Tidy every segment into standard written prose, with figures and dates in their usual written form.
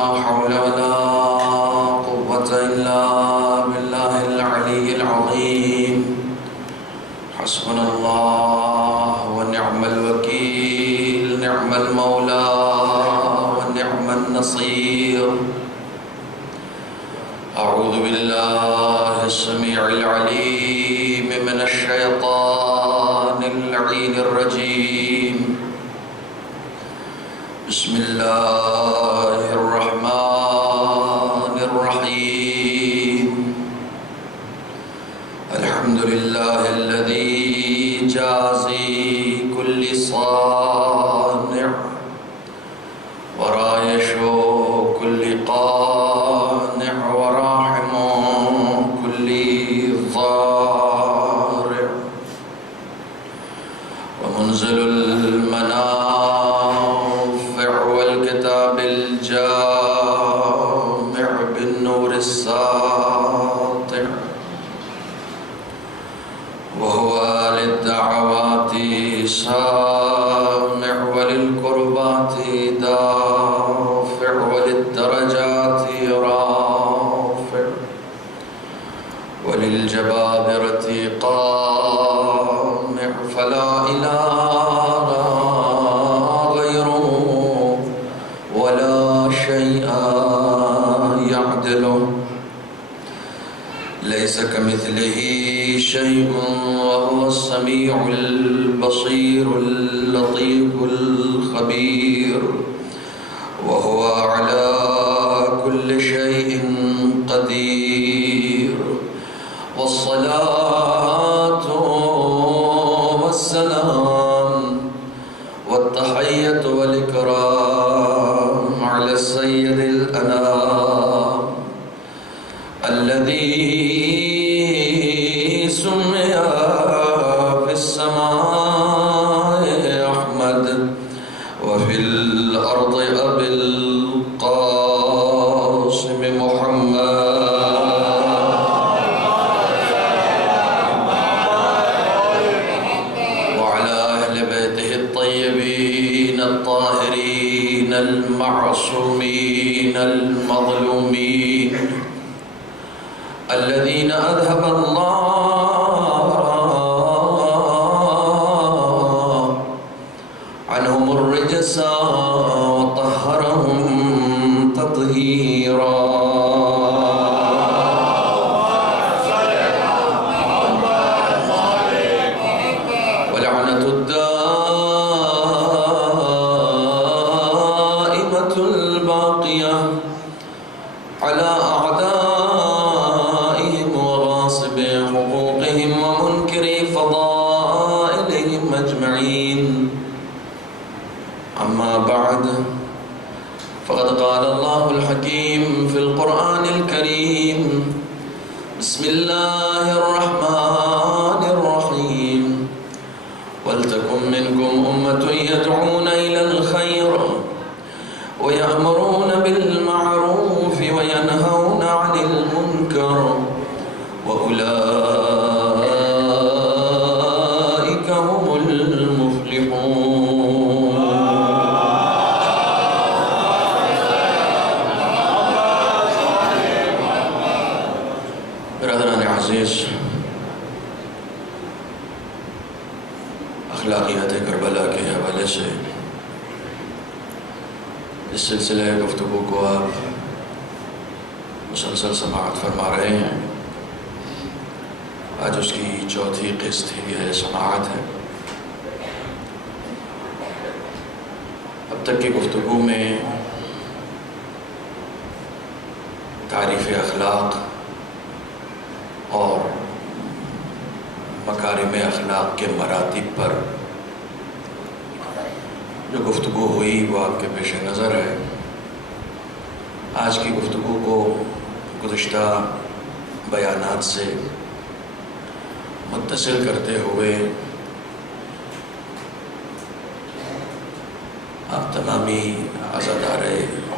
ولا حول ولا قوة إلا بالله العلي العظيم. حسبنا الله ونعم الوكيل، نعم المولى ونعم النصير. أعوذ بالله السميع العليم من الشيطان اللعين الرجيم. بسم الله الرحمن الرحيم. الحمد لله الذي جازي كل صانع ورايش كل قانع وراحم كل ضارع ومنزل المنافع والكتاب الجامع بالنور الساطع، وهو للدعوات سامع وللقربات دافع وللدرجات رافع وللجبابرة قامع، فلا إله غيره ولا شيء يعدله. ليس كمثله شيء وهو السميع البصير اللطيف الخبير، وهو على كل شيء قدير. والصلاة والسلام والتحية والإكرام على السيد الأنام الذي سمي في السماء أحمد وفي الأرض أبي القاسم محمد، وعلى أهل بيته الطيبين الطاهرين المعصومين المظلومين الذين أذهب الله عنهم الرجس وطهرهم تطهيرا. ولعنة الدائمة الباقية على أعدائهم وغاصب حقوقهم ومنكر فضائلهم أجمعين. أما بعد، فقد قال الله الحكيم في القرآن الكريم: بسم الله الرحمن الرحيم. ولتكن منكم أمة يدعون إلى الخير ويأمرون بالمعروف وينهون عن المنكر وأولئك هم المفلحون. برادران عزیز، اخلاقیات کربلا کے حوالے سے اس سلسلہ گفتگو کو آپ مسلسل سماعت فرما رہے ہیں. آج اس کی چوتھی قسط یہ سماعت ہے. اب تک کی گفتگو میں تعریف اخلاق اور مکارم اخلاق کے مراتب پر جو گفتگو ہوئی وہ آپ کے پیش نظر ہے. آج کی گفتگو کو گزشتہ بیانات سے متصل کرتے ہوئے آپ تمامی عزادار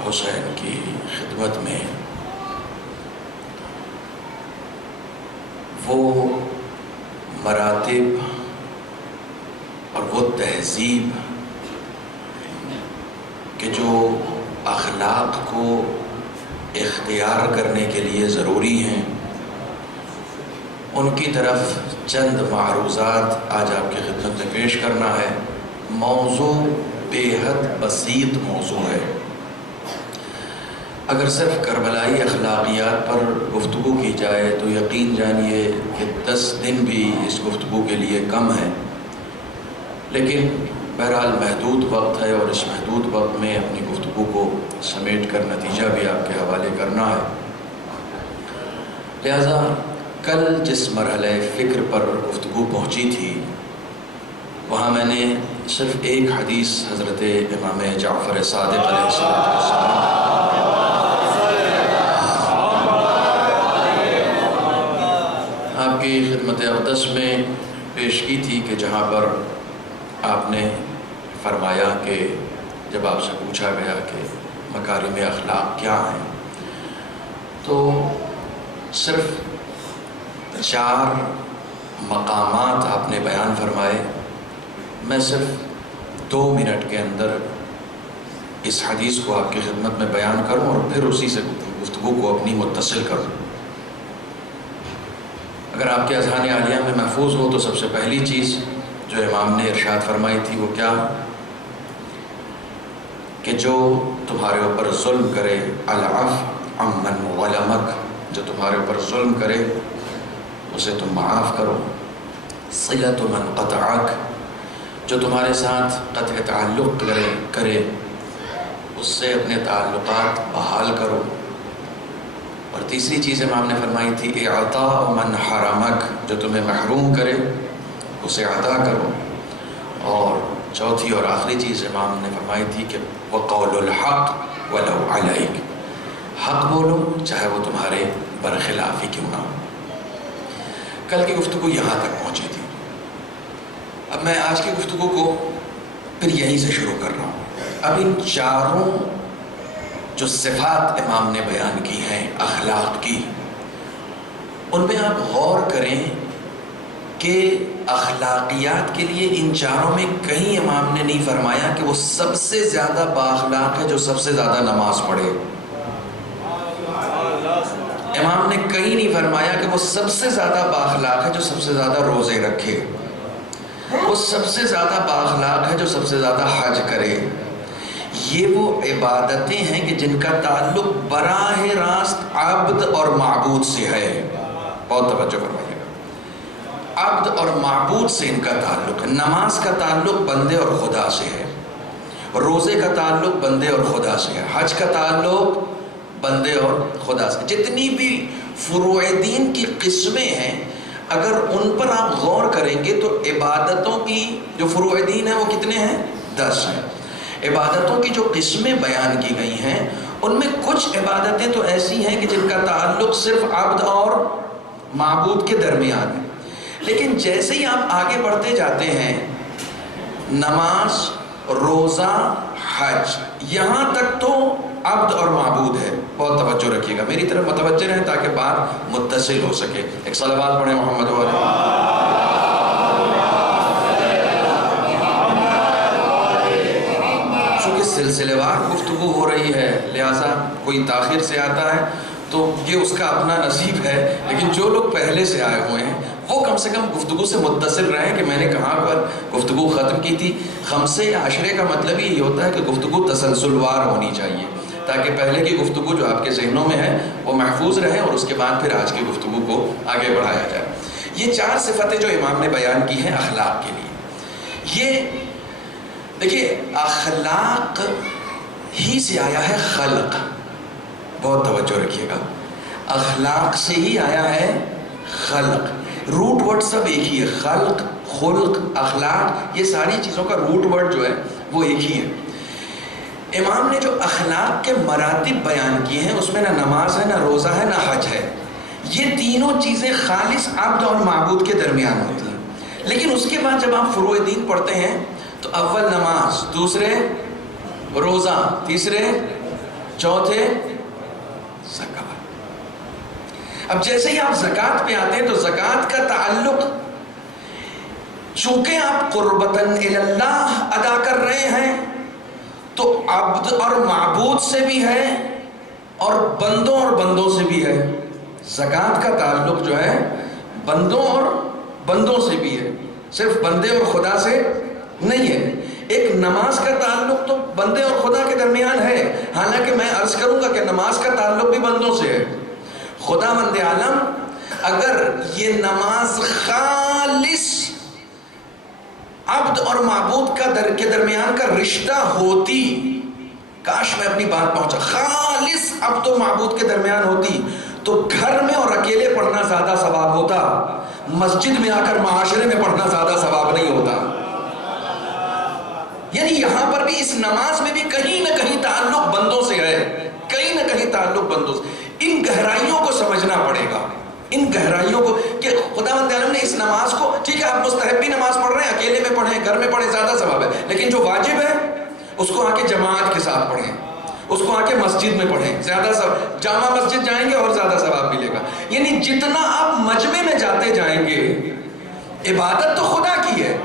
حسین کی خدمت میں وہ مراتب اور وہ تہذیب کہ جو اخلاق اخلاق کو اختیار کرنے کے لیے ضروری ہیں، ان کی طرف چند معروضات آج آپ کی خدمت میں پیش کرنا ہے۔ موضوع بے حد بسیط موضوع ہے۔ اگر صرف کربلائی اخلاقیات پر گفتگو کی جائے تو یقین جانیے کہ 10 دن بھی اس گفتگو کے لیے کم ہے، لیکن بہرحال محدود وقت ہے اور اس محدود وقت میں اپنی گفتگو کو سمیٹ کر نتیجہ بھی آپ کے حوالے کرنا ہے۔ لہذا کل جس مرحلہ فکر پر گفتگو پہنچی تھی، وہاں میں نے صرف ایک حدیث حضرت امام جعفر صادق علیہ السلام آپ کی خدمت اقدس میں پیش کی تھی، کہ جہاں پر آپ نے فرمایا کہ جب آپ سے پوچھا گیا کہ مکارم اخلاق کیا ہیں، تو صرف 4 مقامات آپ نے بیان فرمائے۔ میں صرف 2 منٹ کے اندر اس حدیث کو آپ کی خدمت میں بیان کروں اور پھر اسی سے گفتگو کو اپنی متصل کروں۔ اگر آپ کے اذہان عالیہ میں محفوظ ہو تو سب سے پہلی چیز جو امام نے ارشاد فرمائی تھی وہ کیا؟ کہ جو تمہارے اوپر ظلم کرے، العفو عمن ظلمک، جو تمہارے اوپر ظلم کرے اسے تم معاف کرو۔ صلۃ من قطعک، جو تمہارے ساتھ قطع تعلق کرے اس سے اپنے تعلقات بحال کرو۔ اور تیسری چیز امام نے فرمائی تھی اعطاء من حرمک، جو تمہیں محروم کرے اسے عطا کرو۔ اور چوتھی اور آخری چیز امام نے فرمائی تھی کہ وقول الحق ولو علیک، حق بولو چاہے وہ تمہارے برخلاف ہی کیوں نہ ہو۔ کل کی گفتگو یہاں تک پہنچی تھی۔ اب میں آج کی گفتگو کو پھر یہیں سے شروع کر رہا ہوں۔ اب ان 4 جو صفات امام نے بیان کی ہیں اخلاق کی، ان میں آپ غور کریں کہ اخلاقیات کے لیے ان 4 میں کہیں امام نے نہیں فرمایا کہ وہ سب سے زیادہ بااخلاق ہے جو سب سے زیادہ نماز پڑھے۔ امام نے کہیں نہیں فرمایا کہ وہ سب سے زیادہ بااخلاق ہے جو سب سے زیادہ روزے رکھے، وہ سب سے زیادہ بااخلاق ہے جو سب سے زیادہ حج کرے۔ یہ وہ عبادتیں ہیں کہ جن کا تعلق براہ راست عبد اور معبود سے ہے۔ بہت توجہ فرمائیے گا، عبد اور معبود سے ان کا تعلق ہے۔ نماز کا تعلق بندے اور خدا سے ہے، روزے کا تعلق بندے اور خدا سے ہے، حج کا تعلق بندے اور خدا سے۔ جتنی بھی فروع دین کی قسمیں ہیں، اگر ان پر آپ غور کریں گے تو عبادتوں کی جو فروع دین ہیں وہ کتنے ہیں؟ 10 ہیں۔ عبادتوں کی جو قسمیں بیان کی گئی ہیں ان میں کچھ عبادتیں تو ایسی ہیں کہ جن کا تعلق صرف عبد اور معبود کے درمیان ہے، لیکن جیسے ہی آپ آگے بڑھتے جاتے ہیں، نماز، روزہ، حج، یہاں تک تو عبد اور معبود ہے۔ بہت توجہ رکھیے گا، میری طرف متوجہ رہیں تاکہ بات متصل ہو سکے۔ ایک صلوات پڑھیں محمد علیہ۔ سلسلے وار گفتگو ہو رہی ہے، لہٰذا کوئی تاخیر سے آتا ہے تو یہ اس کا اپنا نصیب ہے، لیکن جو لوگ پہلے سے آئے ہوئے ہیں وہ کم سے کم گفتگو سے متصل رہیں کہ میں نے کہاں پر گفتگو ختم کی تھی۔ خمسے یا عشرے کا مطلب ہی یہ ہوتا ہے کہ گفتگو تسلسل وار ہونی چاہیے، تاکہ پہلے کی گفتگو جو آپ کے ذہنوں میں ہے وہ محفوظ رہے اور اس کے بعد پھر آج کی گفتگو کو آگے بڑھایا جائے۔ یہ 4 صفتیں جو امام نے بیان کی ہیں اخلاق کے لیے، یہ دیکھیے اخلاق ہی سے آیا ہے خلق۔ بہت توجہ رکھیے گا، اخلاق سے ہی آیا ہے خلق۔ روٹ ورڈ سب ایک ہی ہے، خلق، خلق، اخلاق، یہ ساری چیزوں کا روٹ ورڈ جو ہے وہ ایک ہی ہے۔ امام نے جو اخلاق کے مراتب بیان کیے ہیں اس میں نہ نماز ہے، نہ روزہ ہے، نہ حج ہے۔ یہ تینوں چیزیں خالص عبد اور معبود کے درمیان ہوتی ہیں، لیکن اس کے بعد جب آپ فروع دین پڑھتے ہیں تو اول نماز، دوسرے روزہ، تیسرے، چوتھے زکوٰۃ۔ اب جیسے ہی آپ زکوٰۃ پہ آتے ہیں تو زکوٰۃ کا تعلق چونکہ آپ قربتاً الی اللہ ادا کر رہے ہیں تو عبد اور معبود سے بھی ہے اور بندوں سے بھی ہے. زکوٰۃ کا تعلق جو ہے بندوں سے بھی ہے، صرف بندے اور خدا سے نہیں ہے. ایک نماز کا تعلق تو بندے اور خدا کے درمیان ہے، حالانکہ میں عرض کروں گا کہ نماز کا تعلق بھی بندوں سے ہے. خداوند عالم اگر یہ نماز خالص عبد اور معبود کے درمیان کا رشتہ ہوتی، کاش میں اپنی بات پہنچا، خالص عبد و معبود کے درمیان ہوتی تو گھر میں اور اکیلے پڑھنا زیادہ ثواب ہوتا، مسجد میں آ کر معاشرے میں پڑھنا زیادہ ثواب نہیں ہوتا. یعنی یہاں پر بھی اس نماز میں بھی کہیں نہ کہیں تعلق بندوں سے ہے، کہیں نہ کہیں تعلق بندوں سے. ان گہرائیوں کو سمجھنا پڑے گا، ان گہرائیوں کو کہ خداوند عالم نے اس نماز کو، ٹھیک ہے آپ مستحبی نماز پڑھ رہے ہیں، اکیلے میں پڑھیں، گھر میں پڑھیں، زیادہ ثواب ہے، لیکن جو واجب ہے اس کو آ کے جماعت کے ساتھ پڑھیں، اس کو آ کے مسجد میں پڑھیں، زیادہ ثواب، جامع مسجد جائیں گے اور زیادہ ثواب ملے گا. یعنی جتنا آپ مجمع میں جاتے جائیں گے، عبادت تو خدا کی ہے،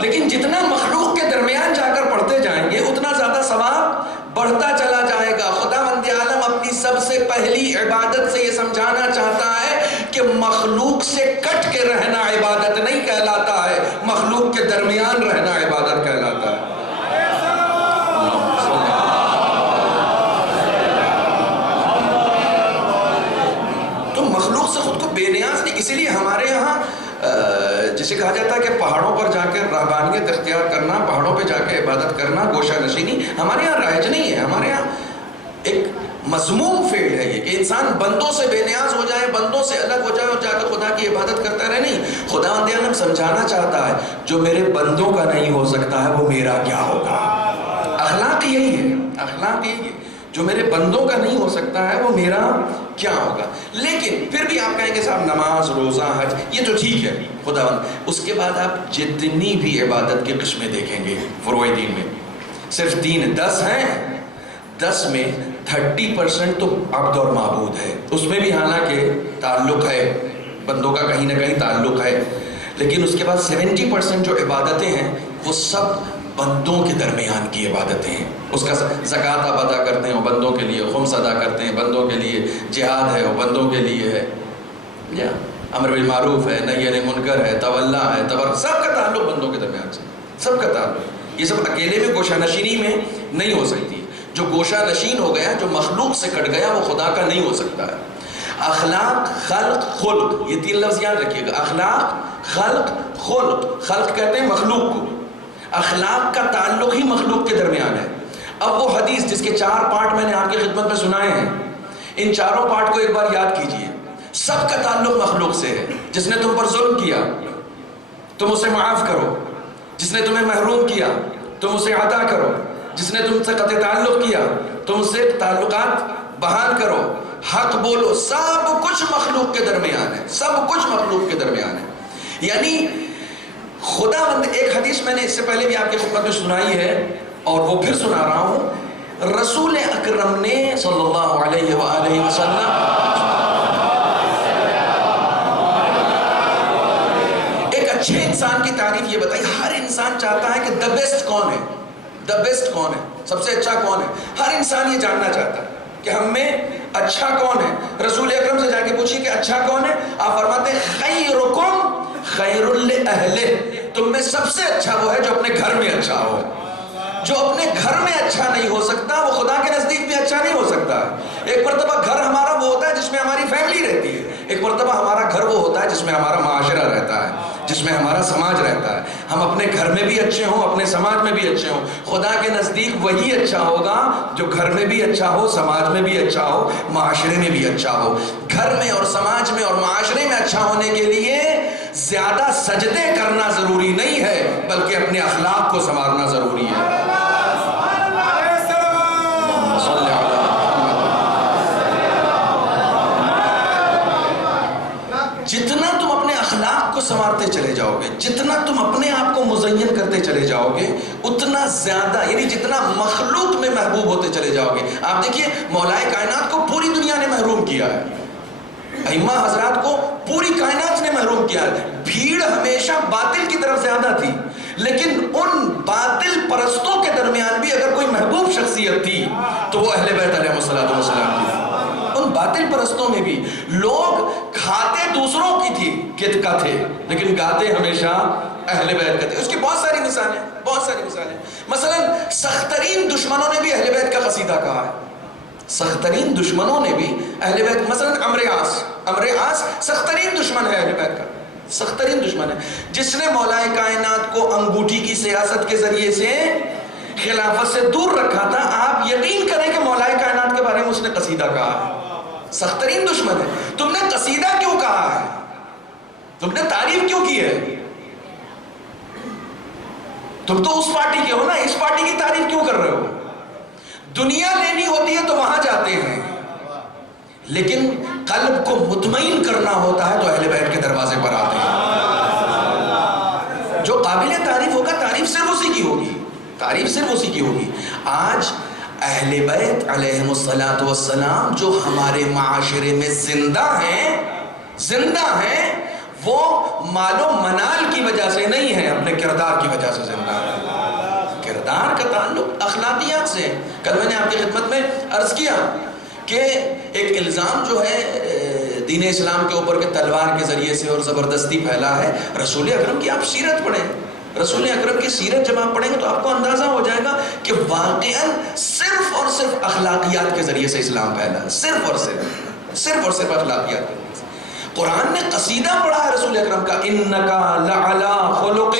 لیکن جتنا مخلوق کے درمیان جا کر پڑھتے جائیں گے اتنا زیادہ ثواب بڑھتا چلا جائے گا. خداوند عالم اپنی سب سے پہلی عبادت سے یہ سمجھانا چاہتا ہے کہ مخلوق سے کٹ کے رہنا عبادت نہیں کہلاتا ہے، مخلوق کے درمیان رہنا عبادت کہلاتا ہے. تو مخلوق سے خود کو بے نیاز نہیں. اسی لیے ہمارے یہاں جسے کہا جاتا ہے کہ پہاڑوں پر جا کے رہبانیت اختیار کرنا، پہاڑوں پہ جا کے عبادت کرنا، گوشہ نشینی ہمارے یہاں رائج نہیں ہے. ہمارے یہاں ایک مذموم فعل ہے یہ کہ انسان بندوں سے بے نیاز ہو جائے، بندوں سے الگ ہو جائے اور جا کے خدا کی عبادت کرتا رہے. نہیں، خداوند عالم سمجھانا چاہتا ہے جو میرے بندوں کا نہیں ہو سکتا ہے وہ میرا کیا ہوگا. اخلاق یہی ہے، اخلاق یہی ہے، جو میرے بندوں کا نہیں ہو سکتا ہے وہ میرا کیا ہوگا. لیکن پھر بھی آپ کہیں گے صاحب نماز، روزہ، حج یہ تو ٹھیک ہے خداوند، اس کے بعد آپ جتنی بھی عبادت کی قسمیں دیکھیں گے فروع دین میں، صرف 10 ہیں، 10 میں 30% تو عبد اور معبود ہے. اس میں بھی حالانکہ تعلق ہے بندوں کا، کہیں نہ کہیں تعلق ہے، لیکن اس کے بعد 70% جو عبادتیں ہیں وہ سب بندوں کے درمیان کی عبادتیں ہیں. اس کا زکوٰۃ آپ ادا کرتے ہیں وہ بندوں کے لیے، خمس ادا کرتے ہیں بندوں کے لیے، جہاد ہے وہ بندوں کے لیے ہے، یا امر بالمعروف ہے، نہی عن منکر ہے، تولا ہے، سب کا تعلق بندوں کے درمیان سے، سب کا تعلق. یہ سب اکیلے میں گوشہ نشینی میں نہیں ہو سکتی. جو گوشہ نشین ہو گیا، جو مخلوق سے کٹ گیا، وہ خدا کا نہیں ہو سکتا ہے. اخلاق، خلق، خلق، یہ 3 لفظ یاد رکھیے گا. اخلاق، خلق، خلق. خلق کہتے ہیں مخلوق کو، اخلاق کا تعلق ہی مخلوق کے درمیان ہے. اب وہ حدیث جس کے 4 پارٹ میں نے آپ کی خدمت میں سنائے ہیں، ان چاروں پارٹ کو ایک بار یاد کیجئے. سب کا تعلق مخلوق سے ہے. جس نے تم پر ظلم کیا تم اسے معاف کرو، جس نے تمہیں محروم کیا تم اسے عطا کرو، جس نے تم سے قطع تعلق کیا تم سے تعلقات بحال کرو، حق بولو. سب کچھ مخلوق کے درمیان ہے، سب کچھ مخلوق کے درمیان ہے. یعنی خداوند، ایک حدیث میں نے اس سے پہلے بھی آپ کی خدمت میں سنائی ہے اور وہ پھر سنا رہا ہوں. رسول اکرم نے صلی اللہ علیہ وآلہ وسلم ایک اچھے انسان کی تعریف یہ بتائی. ہر انسان چاہتا ہے کہ دا بیسٹ کون ہے، دا بیسٹ کون ہے، سب سے اچھا کون ہے. ہر انسان یہ جاننا چاہتا ہے کہ ہم میں اچھا کون ہے. رسول اکرم سے جا کے پوچھیے کہ اچھا کون ہے، آپ فرماتے ہیں خیرکم خیر لأہلہ، تم میں سب سے اچھا وہ ہے جو اپنے گھر میں اچھا ہو. جو اپنے گھر میں اچھا نہیں ہو سکتا وہ خدا کے نزدیک بھی اچھا نہیں ہو سکتا. ایک مرتبہ گھر ہمارا وہ ہوتا ہے جس میں ہماری فیملی رہتی ہے، ایک مرتبہ ہمارا گھر وہ ہوتا ہے جس میں ہمارا معاشرہ رہتا ہے، جس میں ہمارا سماج رہتا ہے. ہم اپنے گھر میں بھی اچھے ہوں، اپنے سماج میں بھی اچھے ہوں. خدا کے نزدیک وہی اچھا ہوگا جو گھر میں بھی اچھا ہو، سماج میں بھی اچھا ہو، معاشرے میں بھی اچھا ہو. گھر میں اور سماج میں اور معاشرے میں اچھا ہونے کے لیے زیادہ سجدے کرنا ضروری نہیں ہے، بلکہ اپنے اخلاق کو سنوارنا ضروری ہے. جتنا تم اپنے اخلاق کو سنوارتے چلے جاؤ گے، جتنا تم اپنے آپ کو مزین کرتے چلے جاؤ گے، اتنا زیادہ، یعنی جتنا مخلوق میں محبوب ہوتے چلے جاؤ گے. آپ دیکھیے مولا کائنات کو پوری دنیا نے محروم کیا ہے، ائمہ حضرات کو پوری کائنات نے محروم کیا ہے. بھیڑ ہمیشہ باطل کی طرف زیادہ تھی، لیکن ان باطل پرستوں کے درمیان بھی اگر کوئی محبوب شخصیت تھی تو وہ اہل بیت علیہ السلام کی. ان باطل پرستوں میں بھی لوگ کھاتے دوسروں کی تھی کا تھے لیکن گاتے ہمیشہ اہل بیت کا تھے. اس کی بہت ساری مثالیں. مثلا سخت ترین دشمنوں نے بھی اہل بیت کا قصیدہ کہا ہے. سخت ترین دشمنوں نے بھی اہل بیت, مثلا عمرو عاص سخت ترین دشمن ہے اہل بیت کا, سخت ترین دشمن ہے, جس نے مولا کائنات کو انگوٹھی کی سیاست کے ذریعے سے خلافت سے دور رکھا تھا. آپ یقین کریں کہ مولا کائنات کے بارے میں اس نے قصیدہ کہا. سخت ترین دشمن ہے. تم نے قصیدہ کیوں کہا ہے؟ تم نے تعریف کیوں کی ہے؟ تم تو اس پارٹی کے ہو نا, اس پارٹی کی تعریف کیوں کر رہے ہو؟ دنیا لینی ہوتی ہے تو وہاں جاتے ہیں, لیکن قلب کو مطمئن کرنا ہوتا ہے تو اہل بیت کے دروازے پر آتے ہیں. جو قابل تعریف ہوگا تعریف صرف اسی کی ہوگی. آج اہل بیت علیہ السلام جو ہمارے معاشرے میں زندہ ہیں وہ مال و منال کی وجہ سے نہیں ہے, اپنے کردار کی وجہ سے زندہ ہے. کردار کا تعلق اخلاقیات سے. کل میں نے آپ کی خدمت میں عرض کیا کہ ایک الزام جو ہے دین اسلام کے اوپر کے تلوار کے ذریعے سے اور زبردستی پھیلا ہے. رسول اکرم کی آپ سیرت پڑھیں, رسول اکرم کی سیرت جب آپ پڑھیں گے تو آپ کو اندازہ ہو جائے گا کہ واقعاً صرف اور صرف اخلاقیات کے ذریعے سے اسلام پھیلا, صرف اور صرف اخلاقیات. قرآن نے قصیدہ پڑھا ہے رسول اکرم کا, انکا لعلی خلق.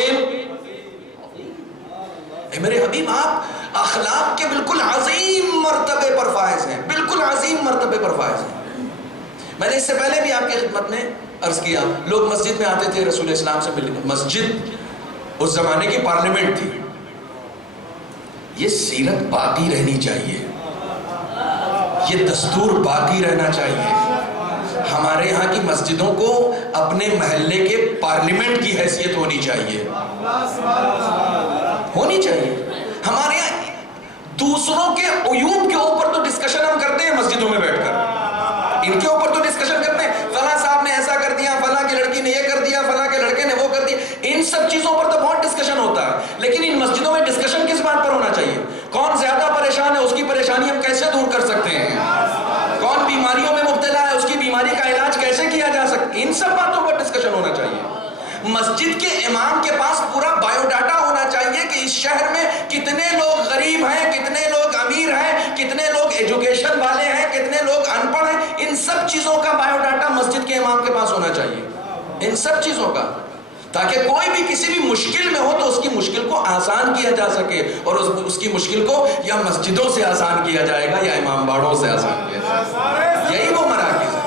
اے میرے حبیب, آپ اخلاق کے بالکل عظیم مرتبے پر فائز ہیں, بالکل عظیم مرتبے پر فائز ہیں. میں نے اس سے پہلے بھی آپ کی خدمت میں عرض کیا, لوگ مسجد میں آتے تھے رسول اسلام سے ملنے. مسجد اس زمانے کی پارلیمنٹ تھی. یہ سیرت باقی رہنی چاہیے, یہ دستور باقی رہنا چاہیے. ہمارے یہاں کی مسجدوں کو اپنے محلے کے پارلیمنٹ کی حیثیت ہونی چاہیے. ہمارے یہاں دوسروں کے عیوب کے اوپر تو ڈسکشن ہم کرتے ہیں مسجدوں میں بیٹھ کر, ان کے اوپر تو ڈسکشن کرتے ہیں, فلاں صاحب نے ایسا کر دیا, فلاں کی لڑکی نے یہ کر دیا, فلاں کے لڑکے نے وہ کر دیا. ان سب چیزوں پر تو بہت ڈسکشن ہوتا ہے, لیکن ان مسجدوں میں ڈسکشن کس بات پر ہونا چاہیے؟ کون زیادہ پریشان ہے, اس کی پریشانی ہم کیسے دور کر سکتے ہیں؟ کون بیماریوں میں مبتلا ہے, اس کی بیماری کا علاج کیسے کیا جا سکتا ہے؟ ان سب باتوں پر ڈسکشن ہونا چاہیے. مسجد کے امام کے پاس پورا بایو ڈاٹا ہونا چاہیے کہ اس شہر میں کتنے لوگ غریب ہیں, کتنے لوگ امیر ہیں, کتنے لوگ ایجوکیشن والے ہیں, کتنے لوگ ان پڑھ ہیں. ان سب چیزوں کا بایو ڈاٹا مسجد کے امام کے پاس ہونا چاہیے, ان سب چیزوں کا, تاکہ کوئی بھی کسی بھی مشکل میں ہو تو اس کی مشکل کو آسان کیا جا سکے, اور اس کی مشکل کو یا مسجدوں سے آسان کیا جائے گا یا امام باڑوں سے آسان کیا جائے گا. یہی وہ مراکز ہے.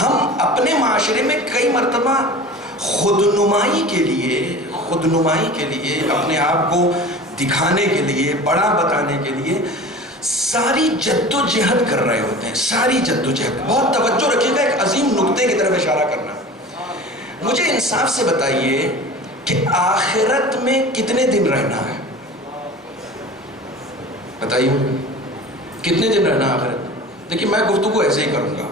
ہم اپنے معاشرے میں کئی مرتبہ خودنمائی کے لیے اپنے آپ کو دکھانے کے لیے, بڑا بتانے کے لیے ساری جد و جہد کر رہے ہوتے ہیں. ساری جد و جہد, بہت توجہ رکھیے گا, ایک عظیم نقطے کی طرف اشارہ کرنا. مجھے انصاف سے بتائیے کہ آخرت میں کتنے دن رہنا ہے؟ بتائیے کتنے دن رہنا ہے آخرت؟ دیکھیے میں گفتگو ایسے ہی کروں گا.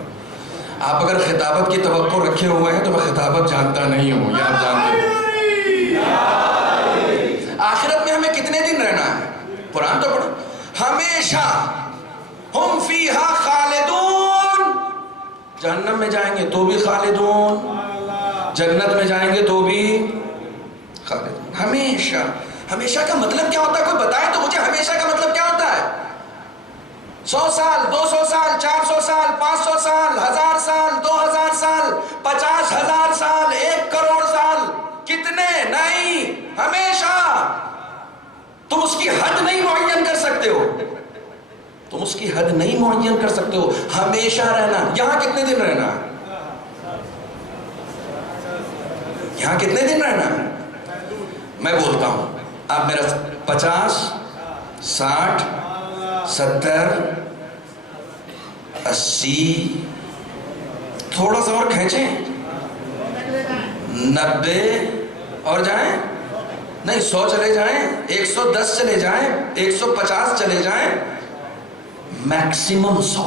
آپ اگر خطابت کی توقع رکھے ہوئے ہیں تو میں خطابت جانتا نہیں ہوں, یا آپ جانتے ہیں؟ آخرت میں ہمیں کتنے دن رہنا ہے؟ قرآن تو پڑھو, ہمیشہ ہم فیہا خالدون. جہنم میں جائیں گے تو بھی خالدون, جنت میں جائیں گے تو بھی خالدون. ہمیشہ. ہمیشہ کا مطلب کیا ہوتا ہے؟ کوئی بتائے تو مجھے ہمیشہ کا مطلب کیا ہوتا ہے؟ 100 سال, 200 سال, 400 سال, 500 سال, 1000 سال, 2000 سال, 50,000 سال, 1 کروڑ سال, کتنے؟ نہیں, ہمیشہ. تم اس کی حد نہیں معین کر سکتے ہو, تم اس کی حد نہیں معین کر سکتے ہو. ہمیشہ رہنا. یہاں کتنے دن رہنا ہے؟ یہاں کتنے دن رہنا ہے؟ میں بولتا ہوں, آپ میرا 50, 60, 70, 80, تھوڑا سا اور کھینچیں, 90 اور جائیں, نہیں 100 چلے جائیں, 110 چلے جائیں, 150 چلے جائیں, میکسیمم 100,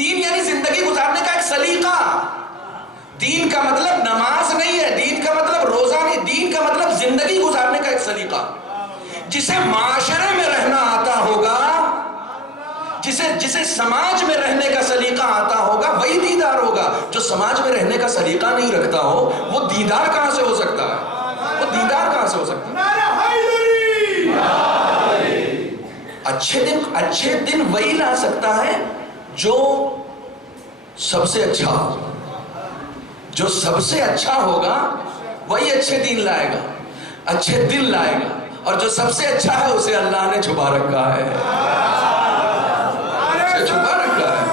دین یعنی زندگی گزارنے کا ایک سلیقہ. دین کا مطلب نماز نہیں ہے، دین کا مطلب روزہ نہیں، دین کا مطلب زندگی گزارنے کا ایک سلیقہ. جسے معاشرے میں رہنا آتا ہوگا، جسے سماج میں رہنے کا سلیقہ آتا ہوگا، وہی دیندار ہوگا. جو سماج میں رہنے کا سلیقہ نہیں رکھتا ہو، وہ دیندار کہاں سے ہو سکتا ہے؟ وہ دیندار کہاں سے ہو سکتا ہے؟ اچھے دن وہی لا سکتا ہے جو سب سے اچھا ہو. جو سب سے اچھا ہوگا وہی اچھے دن لائے گا، اچھے دل لائے گا. اور جو سب سے اچھا ہے اسے اللہ نے چھپا رکھا ہے، اسے چھپا رکھا ہے.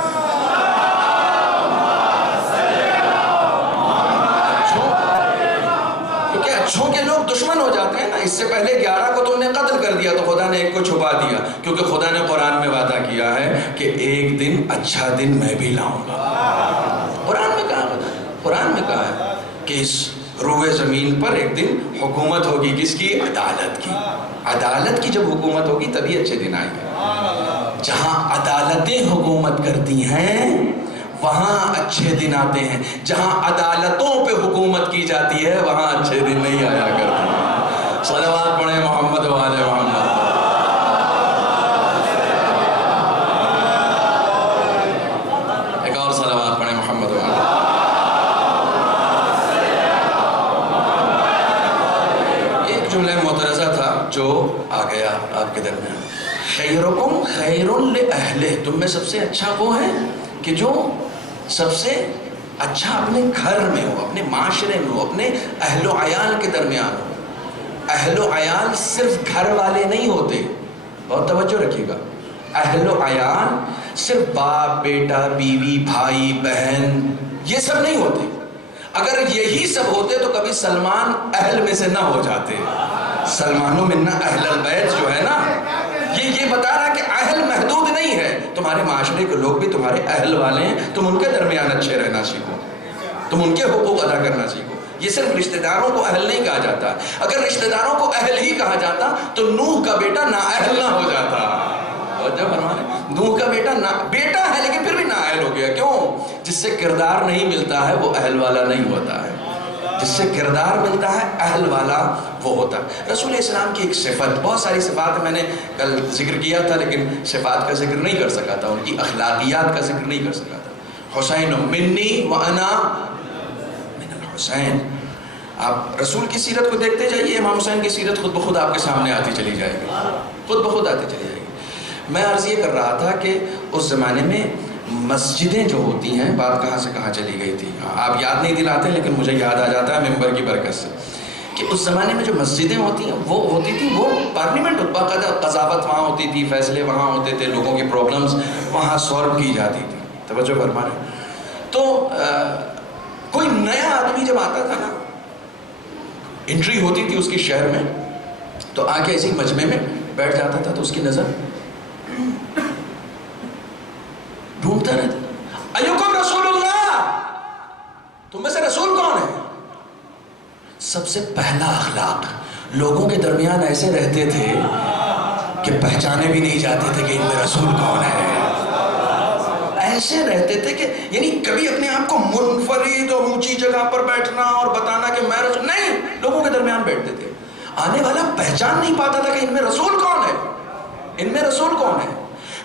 کیونکہ اچھوں کے لوگ دشمن ہو جاتے ہیں نا. اس سے پہلے 11 کو تم نے قتل کر دیا تو خدا نے ایک کو چھپا دیا، کیونکہ خدا نے قرآن میں وعدہ کیا ہے کہ ایک دن اچھا دن میں بھی لاؤں گا. قرآن میں کہا ہے کہ اس روئے زمین پر ایک دن حکومت ہوگی. کس کی؟ عدالت کی. عدالت کی جب حکومت ہوگی تبھی اچھے دن آئیں گے. جہاں عدالتیں حکومت کرتی ہیں وہاں اچھے دن آتے ہیں. جہاں عدالتوں پہ حکومت کی جاتی ہے وہاں اچھے دن نہیں آیا کرتے. صلوات پڑھیں محمد و آل محمد. ایک اور صلوات پڑھیں محمد و آل. جملہ معترضہ تھا جو آ گیا آپ کے درمیان. خیرکم خیر لأہلہ، تم میں سب سے اچھا وہ ہے کہ جو سب سے اچھا اپنے گھر میں ہو، اپنے معاشرے میں ہو، اپنے اہل و عیال کے درمیان ہو. اہل و عیال صرف گھر والے نہیں ہوتے، بہت توجہ رکھیے گا. اہل و عیال صرف باپ، بیٹا، بیوی، بھائی، بہن، یہ سب نہیں ہوتے. اگر یہی سب ہوتے تو کبھی سلمان اہل میں سے نہ ہو جاتے. سلمان و منا اہل البیت جو ہے نا، یہ بتا رہا کہ اہل محدود نہیں ہے. تمہارے معاشرے کے لوگ بھی تمہارے اہل والے ہیں، تم ان کے درمیان اچھے رہنا سیکھو، تم ان کے حقوق ادا کرنا سیکھو. یہ صرف رشتہ داروں کو اہل نہیں کہا جاتا. اگر رشتہ داروں کو اہل ہی کہا جاتا تو نوح کا بیٹا نااہل نہ ہو جاتا. اور جب نوح کا بیٹا بیٹا ہے لیکن پھر بھی نااہل ہو گیا. کیوں؟ جس سے کردار نہیں ملتا ہے وہ اہل والا نہیں ہوتا ہے. جس سے کردار ملتا ہے اہل والا وہ ہوتا ہے. رسول اسلام کی ایک صفت، بہت ساری صفات میں نے کل ذکر کیا تھا لیکن صفات کا ذکر نہیں کر سکا تھا، ان کی اخلاقیات کا ذکر نہیں کر سکا تھا. حسین منی وانا من الحسین. آپ رسول کی سیرت کو دیکھتے جائیے، امام حسین کی سیرت خود بخود آپ کے سامنے آتی چلی جائے گی، خود بخود آتی چلی جائے گی. میں عرض یہ کر رہا تھا کہ اس زمانے میں مسجدیں جو ہوتی ہیں، بات کہاں سے کہاں چلی گئی تھی، آپ یاد نہیں دلاتے لیکن مجھے یاد آ جاتا ہے ممبر کی برکت سے، کہ اس زمانے میں جو مسجدیں ہوتی ہیں وہ ہوتی تھی، وہ پارلیمنٹ، قضاوت وہاں ہوتی تھی، فیصلے وہاں ہوتے تھے، لوگوں کی پرابلمز وہاں سولو کی جاتی تھی. توجہ فرما رہے. تو کوئی نیا آدمی جب آتا تھا نا، انٹری ہوتی تھی اس کی شہر میں، تو آ کے اسی مجمع میں بیٹھ جاتا تھا تو اس کی نظر ڈھونڈتا رہتا. ایکم رسول اللہ، تم میں سے رسول کون ہے؟ سب سے پہلا اخلاق، لوگوں کے درمیان ایسے رہتے تھے کہ پہچانے بھی نہیں جاتے تھے کہ ان میں رسول کون ہے. ایسے رہتے تھے کہ یعنی کبھی اپنے آپ کو منفرد اور اونچی جگہ پر بیٹھنا اور بتانا کہ میں رسول نہیں، لوگوں کے درمیان بیٹھتے تھے. آنے والا پہچان نہیں پاتا تھا کہ ان میں رسول کون ہے، ان میں رسول کون ہے.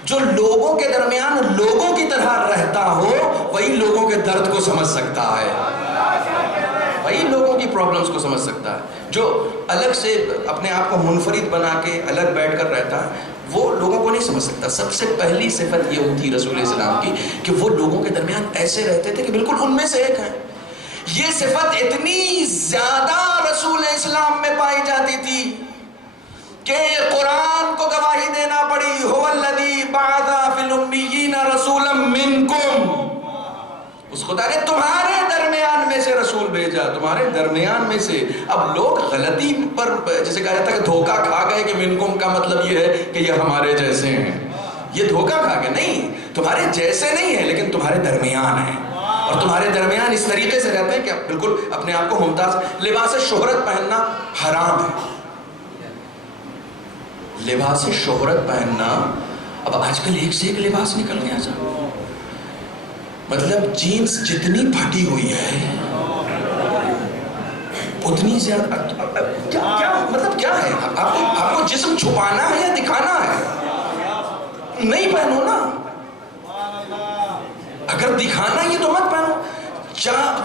جو لوگوں کے درمیان لوگوں کی طرح رہتا ہو وہی لوگوں کے درد کو سمجھ سکتا ہے، وہی لوگوں کی پرابلمز کو سمجھ سکتا ہے. جو الگ سے اپنے آپ کو منفرد بنا کے الگ بیٹھ کر رہتا ہے وہ لوگوں کو نہیں سمجھ سکتا. سب سے پہلی صفت یہ تھی رسول اسلام کی کہ وہ لوگوں کے درمیان ایسے رہتے تھے کہ بالکل ان میں سے ایک ہیں. یہ صفت اتنی زیادہ رسول اسلام میں پائی جاتی تھی کہ قرآن کو گواہی دینا پڑی. هو الذی بعث فی الامیین رسولا منکم. اس خدا نے تمہارے درمیان میں سے رسول بھیجا، تمہارے درمیان میں سے. اب لوگ غلطی پر جیسے کہا جاتا ہے کہ دھوکہ کھا گئے کہ منکم کا مطلب یہ ہے کہ یہ ہمارے جیسے ہیں. یہ دھوکہ کھا گئے نہیں، تمہارے جیسے نہیں ہیں لیکن تمہارے درمیان ہیں. اور تمہارے درمیان اس طریقے سے رہتے ہیں کہ بالکل اپنے آپ کو ممتاز. لباس شہرت پہننا حرام ہے. لباس شہرت پہننا، اب آج کل ایک سے ایک لباس نکل گیا. مطلب جینس جتنی پھٹی ہوئی ہے اتنی زیادہ مطلب کیا ہے؟ آپ کو جسم چھپانا ہے یا دکھانا ہے؟ نہیں پہنو نا، اگر دکھانا یہ تو مت پہنو۔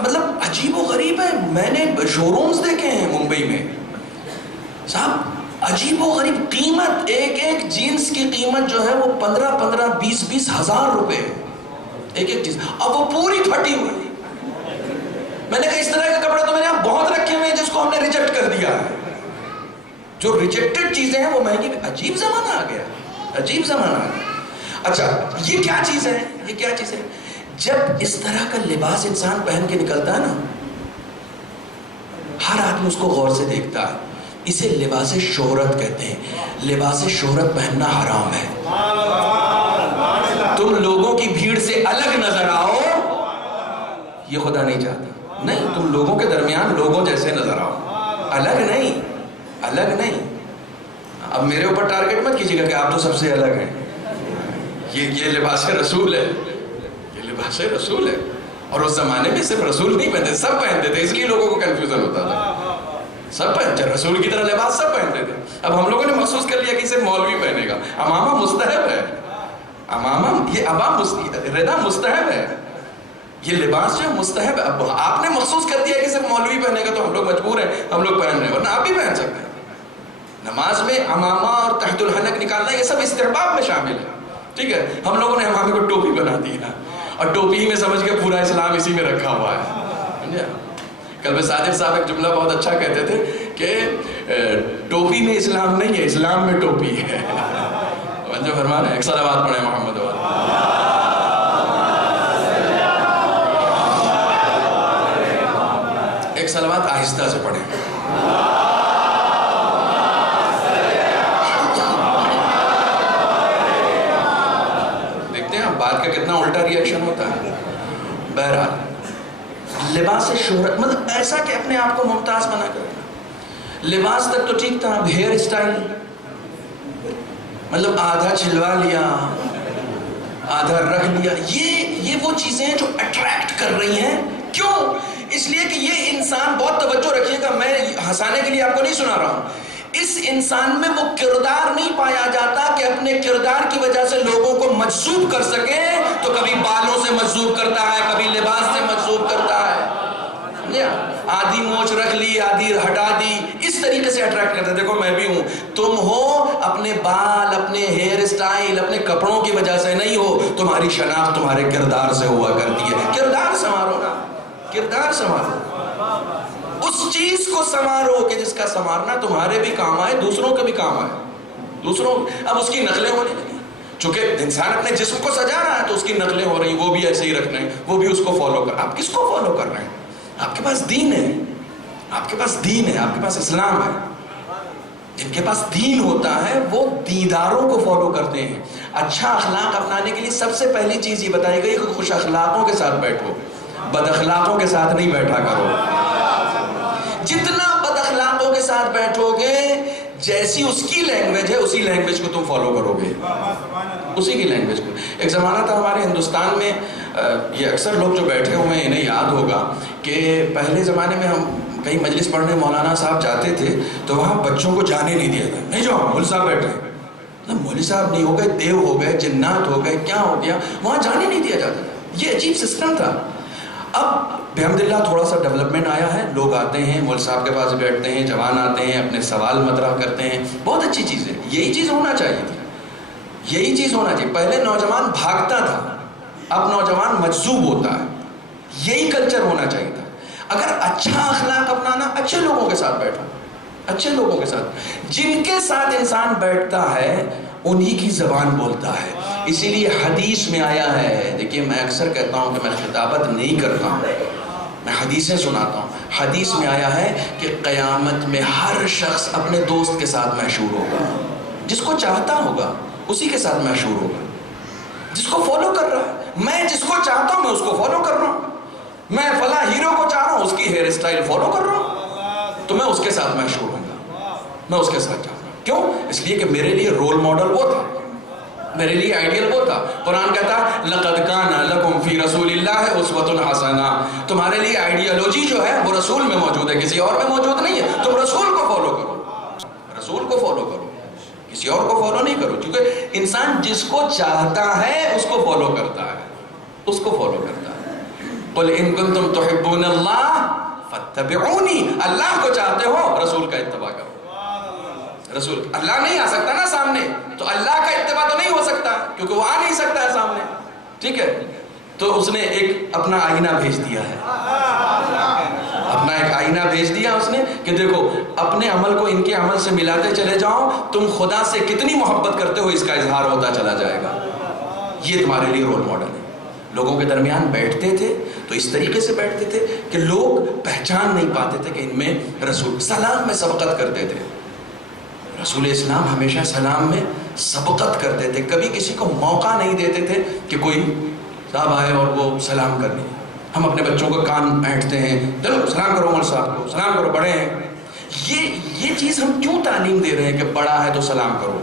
مطلب عجیب و غریب ہے، میں نے شو رومز دیکھے ہیں ممبئی میں صاحب، عجیب و غریب قیمت، ایک جینس کی قیمت جو ہے وہ 15-20 ہزار روپے ایک چیز، اب وہ پوری پھٹی ہوئی۔ میں نے کہا اس طرح کے کپڑے تو میں نے یہاں بہت رکھے ہوئے ہیں جس کو ہم نے ریجیکٹ کر دیا ہے۔ جو ریجیکٹڈ چیزیں ہیں وہ مہنگی، عجیب زمانہ آ گیا، عجیب زمانہ آ گیا۔ اچھا یہ کیا چیز ہے؟ یہ کیا چیز ہے؟ جب اس طرح کا لباس انسان پہن کے نکلتا ہے نا، ہر آدمی اس کو غور سے دیکھتا ہے۔ اسے لباس شہرت کہتے ہیں۔ لباس شہرت پہننا حرام ہے۔ تم لوگوں کی بھیڑ سے الگ نظر آؤ، یہ خدا نہیں چاہتا۔ نہیں، تم لوگوں کے درمیان لوگوں جیسے نظر آؤ، الگ نہیں، الگ نہیں۔ اب میرے اوپر ٹارگٹ مت کیجیے گا کہ آپ تو سب سے الگ ہیں۔ یہ لباس رسول ہے، یہ لباس رسول ہے۔ اور اس زمانے میں صرف رسول نہیں پہنتے، سب پہنتے تھے، اس لیے لوگوں کو کنفیوژن ہوتا تھا۔ سب پہنتے، رسول کی طرح لباس سب پہنتے تھے۔ اب ہم لوگوں نے محسوس کر لیا کہ صرف مولوی پہنے گا۔ امامہ مستحب ہے، امامہ یہ ردا مستحب ہے، یہ لباس جو مستحب ہے۔ اب آپ نے محسوس کر دیا کہ صرف مولوی پہنے گا تو ہم لوگ مجبور ہیں، ہم لوگ پہن رہے ہیں، ورنہ آپ بھی پہن سکتے ہیں۔ نماز میں امامہ اور تحت الحلق نکالنا یہ سب استحباب میں شامل ہے، ٹھیک ہے۔ ہم لوگوں نے امامے کو ٹوپی بنا دی ہے، اور ٹوپی میں سمجھ کے پورا اسلام اسی میں رکھا ہوا ہے۔ کلب صادق صاحب ایک جملہ بہت اچھا کہتے تھے کہ ٹوپی میں اسلام نہیں ہے، اسلام میں ٹوپی ہے۔ جو فرمان ہے، ایک صلوات پڑھیں محمد والے۔ ایک صلوات آہستہ سے پڑھیں۔ دیکھتے ہیں بات کا کتنا الٹا ریئیکشن ہوتا ہے۔ بہرحال لباس شہرت مطلب ایسا کہ اپنے آپ کو ممتاز بنا کر، لباس تک تو ٹھیک تھا، اب ہیئر اسٹائل مطلب آدھا چھلوا لیا، آدھا رکھ لیا، یہ وہ چیزیں ہیں جو اٹریکٹ کر رہی ہیں۔ کیوں؟ اس لیے کہ یہ انسان، بہت توجہ رکھیے گا، میں ہنسانے کے لیے آپ کو نہیں سنا رہا ہوں، اس انسان میں وہ کردار نہیں پایا جاتا کہ اپنے کردار کی وجہ سے لوگوں کو مجذوب کر سکے، تو کبھی بالوں سے مجذوب کرتا ہے، کبھی لباس سے مجذوب کرتا ہے، آدھی مونچھ رکھ لی، آدھی ہٹا دی، اس طریقے سے اٹریکٹ کرتا ہے۔ دیکھو میں بھی ہوں، تم ہو اپنے بال، اپنے ہیئر اسٹائل، اپنے کپڑوں کی وجہ سے نہیں ہو، تمہاری شناخت تمہارے کردار سے ہوا کرتی ہے۔ کردار سنوارو نا، کردار سنوارو، اس چیز کو سنوارو کہ جس کا سنوارنا تمہارے بھی کام آئے، دوسروں کے بھی کام آئے۔ دوسروں اب اس کی نقلیں ہونے لگی، چونکہ انسان اپنے جسم کو سجا رہا ہے تو اس کی نقلیں ہو رہی ہیں، وہ بھی ایسے ہی رکھ رہے ہیں، وہ بھی اس کو فالو کر۔ آپ کس کو فالو کر رہے ہیں؟ آپ کے پاس دین ہے، آپ کے پاس دین ہے، آپ کے پاس اسلام ہے۔ جن کے پاس دین ہوتا ہے وہ دینداروں کو فالو کرتے ہیں۔ اچھا اخلاق اپنانے کے لیے سب سے پہلی چیز یہ بتائی گئی کہ خوش اخلاقوں کے ساتھ بیٹھو، بد اخلاقوں کے ساتھ نہیں بیٹھا کرو۔ جتنا بد اخلاقوں کے ساتھ بیٹھو گے، جیسی اس کی لینگویج ہے اسی لینگویج کو تم فالو کرو گے، اسی کی لینگویج کو۔ ایک زمانہ تھا ہمارے ہندوستان میں، یہ اکثر لوگ جو بیٹھے ہوئے ہیں انہیں یاد ہوگا کہ پہلے زمانے میں ہم کہیں مجلس پڑھنے مولانا صاحب جاتے تھے تو وہاں بچوں کو جانے نہیں دیا تھا، نہیں جاؤ مولوی صاحب بیٹھے ہیں، مولوی صاحب نہیں ہو گئے، دیو ہو گئے، جنات ہو گئے، کیا ہو گیا، وہاں جانے نہیں دیا جاتا تھا۔ یہ عجیب سسٹم تھا۔ اب بحمداللہ تھوڑا سا ڈیولپمنٹ آیا ہے، لوگ آتے ہیں مولوی صاحب کے پاس بیٹھتے ہیں، جوان آتے ہیں، اپنے سوال مطرح کرتے ہیں، بہت اچھی چیز ہے، یہی چیز ہونا چاہیے تھی، یہی چیز ہونا چاہیے۔ پہلے نوجوان بھاگتا تھا، اب نوجوان مجذوب ہوتا ہے، یہی کلچر ہونا چاہیے تھا۔ اگر اچھا اخلاق اپنانا، اچھے لوگوں کے ساتھ بیٹھو، اچھے لوگوں کے ساتھ، جن کے ساتھ انسان بیٹھتا ہے انہی کی زبان بولتا ہے۔ اسی لیے حدیث میں آیا ہے، دیکھیے میں اکثر کہتا ہوں کہ میں خطابت نہیں کرتا ہوں، میں حدیثیں سناتا ہوں۔ حدیث میں آیا ہے کہ قیامت میں ہر شخص اپنے دوست کے ساتھ محشور ہوگا، جس کو چاہتا ہوگا اسی کے ساتھ محشور ہوگا، جس کو فالو کر رہا ہے۔ میں جس کو چاہتا ہوں میں اس کو فالو کر رہا ہوں، میں فلاں ہیرو کو چاہ رہا ہوں، اس کی ہیئر اسٹائل فالو کر رہا ہوں، تو میں اس کے ساتھ محشور ہوں گا، میں اس کے ساتھ چاہتا ہوں۔ کیوں؟ اس لیے کہ میرے لیے رول ماڈل وہ تھا، میرے لیے آئیڈیل وہ تھا. قرآن کہتا لَقَدْ كَانَ لَكُمْ فِي رَسُولِ اللَّهِ أُسْوَةٌ حَسَنَةٌ. تمہارے لیے آئیڈیالوجی جو ہے وہ رسول میں موجود ہے, کسی اور میں موجود نہیں ہے. تم رسول کو فالو کرو, رسول کو فالو کرو, کسی اور کو فالو نہیں کرو. کیونکہ انسان جس کو چاہتا ہے اس کو فالو کرتا ہے, اس کو فالو کرتا ہے. قُلْ إِن كُنتُمْ تُحِبُّونَ اللَّهَ فَاتَّبِعُونِي. اللہ کو چاہتے ہو رسول کا اتباع کرو. رسول, اللہ نہیں آ سکتا نا سامنے, تو اللہ کا اتباع تو نہیں ہو سکتا کیونکہ وہ آ نہیں سکتا ہے سامنے. ٹھیک ہے, تو اس نے ایک اپنا آئینہ بھیج دیا ہے, اپنا ایک آئینہ بھیج دیا اس نے کہ دیکھو اپنے عمل کو ان کے عمل سے ملاتے چلے جاؤ, تم خدا سے کتنی محبت کرتے ہو اس کا اظہار ہوتا چلا جائے گا. یہ تمہارے لیے رول ماڈل ہے. لوگوں کے درمیان بیٹھتے تھے تو اس طریقے سے بیٹھتے تھے کہ لوگ پہچان نہیں پاتے تھے کہ ان میں رسول. سلام میں سبقت کرتے تھے. رسول اسلام ہمیشہ سلام میں سبقت کرتے تھے, کبھی کسی کو موقع نہیں دیتے تھے کہ کوئی صاحب آئے اور وہ سلام کر لیں. ہم اپنے بچوں کو کان اینٹھتے ہیں, چلو سلام کرو عمر صاحب کو, سلام کرو, بڑے ہیں. یہ چیز ہم کیوں تعلیم دے رہے ہیں کہ بڑا ہے تو سلام کرو؟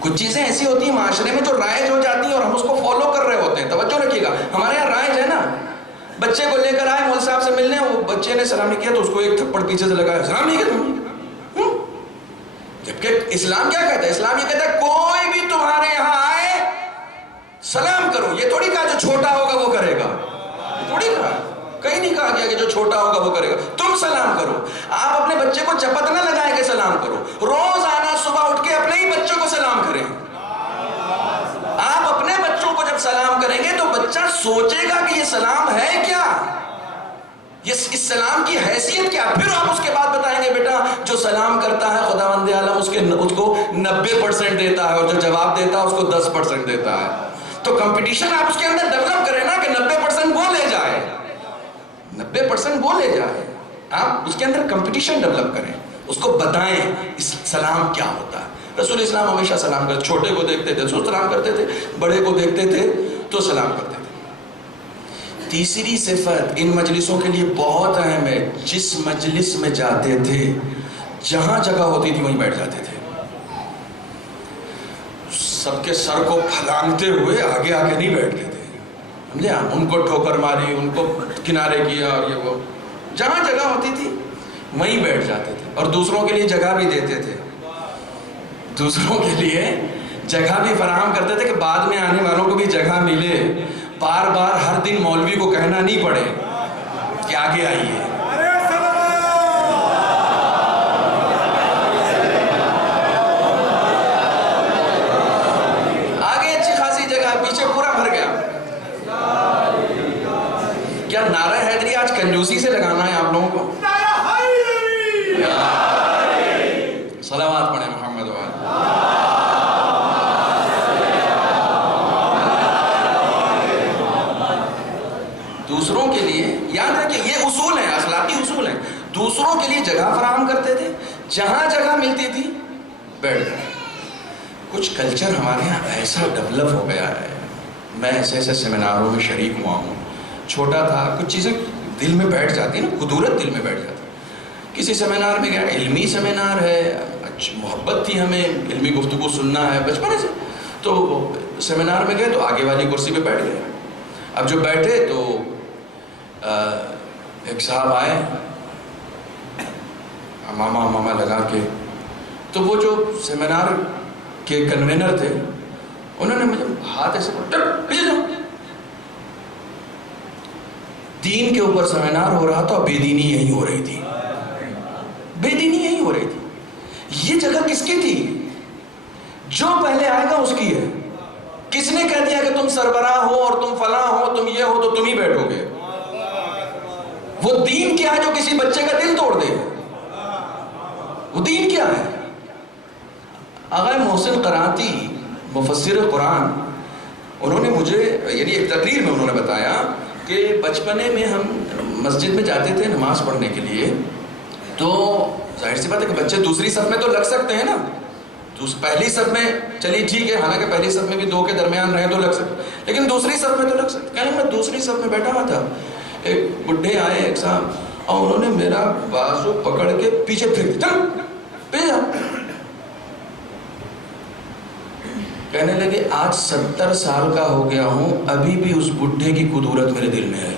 کچھ چیزیں ایسی ہوتی ہیں معاشرے میں جو رائج ہو جاتی ہیں اور ہم اس کو فالو کر رہے ہوتے ہیں. توجہ رکھیے گا, ہمارے یہاں رائج ہے نا, بچے کو لے کر آئے مول صاحب سے ملنے, وہ بچے نے سلام نہیں کیا تو اس کو ایک تھپڑ پیچھے سے لگایا, سلام نہیں کیا تم. جبکہ اسلام کیا کہتا ہے؟ اسلام یہ کہتا ہے کوئی بھی تمہارے یہاں آئے سلام کرو. یہ تھوڑی کہا جو چھوٹا ہوگا وہ کرے گا, تھوڑی کہا, کہیں نہیں کہا گیا کہ جو چھوٹا ہوگا وہ کرے گا. تم سلام کرو. آپ اپنے بچے کو چپت نہ لگائیں کہ سلام کرو. روز آنا صبح اٹھ کے اپنے ہی بچوں کو سلام کریں. آپ اپنے بچوں کو جب سلام کریں گے تو بچہ سوچے گا کہ یہ سلام ہے کیا, اس سلام کی حیثیت کیا. پھر آپ اس کے بعد بتائیں گے بیٹا جو سلام کرتا ہے خداوند عالم اس کو 90% دیتا ہے اور جو جواب دیتا ہے اس کو 10% دیتا ہے. تو کمپٹیشن آپ اس کے اندر ڈیولپ کریں نا کہ 90% وہ لے جائے, 90% وہ لے جائے. آپ اس کے اندر کمپٹیشن ڈیولپ کریں, اس کو بتائیں اس سلام کیا ہوتا ہے. رسول اسلام ہمیشہ سلام کرتے, چھوٹے کو دیکھتے تھے تو سلام کرتے تھے, بڑے کو دیکھتے تھے تو سلام کرتے تھے. تیسری صفت ان مجلسوں کے لیے بہت اہم ہے, جس مجلس میں جاتے تھے جہاں جگہ ہوتی تھی وہیں بیٹھ جاتے تھے. سب کے سر کو پھلانگتے ہوئے آگے آگے نہیں بیٹھتے تھے, سمجھے آپ. ان کو ٹھوکر ماری, ان کو کنارے کیا, اور یہ وہ, جہاں جگہ ہوتی تھی وہیں بیٹھ جاتے تھے. اور دوسروں کے لیے جگہ بھی دیتے تھے, دوسروں کے لیے جگہ بھی فراہم کرتے تھے کہ بعد میں آنے والوں کو بھی جگہ ملے. بار بار ہر دن مولوی کو کہنا نہیں پڑے کہ آگے آئیے. آگے اچھی خاصی جگہ, پیچھے پورا بھر گیا. کیا نعرہ حیدری آج کنجوسی سے لگانا ہے آپ لوگوں کو؟ صلوات پڑھیں محمد وآلہ. دوسروں کے لیے یاد رکھیں, یہ اصول ہیں, اخلاقی اصول ہیں. دوسروں کے لیے جگہ فراہم کرتے تھے, جہاں جگہ ملتی تھی بیٹھ گئے. کچھ کلچر ہمارے یہاں ایسا ڈیولپ ہو گیا ہے, میں ایسے سیمیناروں میں شریک ہوا ہوں. چھوٹا تھا, کچھ چیزیں دل میں بیٹھ جاتی ہیں نا, قدورت دل میں بیٹھ جاتی. کسی سیمینار میں گیا, علمی سیمینار ہے, محبت تھی ہمیں, علمی گفتگو سننا ہے بچپن سے, تو سیمینار میں گئے تو آگے والی کرسی پہ بیٹھ گئے. اب جو بیٹھے تو ایک صاحب آئے ماما لگا کے, تو وہ جو سیمینار کے کنوینر تھے انہوں نے مجھے ہاتھ ایسے دین کے اوپر سیمینار ہو رہا تھا اور بے دینی یہی ہو رہی تھی, بے دینی یہی ہو رہی تھی. یہ جگہ کس کی تھی؟ جو پہلے آئے گا اس کی ہے. کس نے کہہ دیا کہ تم سربراہ ہو اور تم فلاں ہو, تم یہ ہو تو تم ہی بیٹھو گے؟ وہ دین کیا ہے جو کسی بچے کا دل توڑ دے؟ وہ دین کیا ہے؟ آغا محسن قرانتی مفسر قرآن, انہوں نے مجھے یعنی ایک تقریر میں انہوں نے بتایا کہ بچپنے میں ہم مسجد میں جاتے تھے نماز پڑھنے کے لیے, تو ظاہر سی بات ہے کہ بچے دوسری صف میں تو لگ سکتے ہیں نا, پہلی صف میں چلیے ٹھیک ہے, حالانکہ پہلی صف میں بھی دو کے درمیان رہے تو لگ سکتے, لیکن دوسری صف میں تو لگ سکتے. کہنے میں دوسری صف میں بیٹھا ہوا تھا, ایک بڈھے آئے ایک صاحب, اور انہوں نے میرا بازو پکڑ کے پیچھے پھینک دیا, چل پیچھے جا. کہنے لگے آج 70 سال کا ہو گیا ہوں، ابھی بھی اس بڈھے کی قدورت میرے دل میں ہے.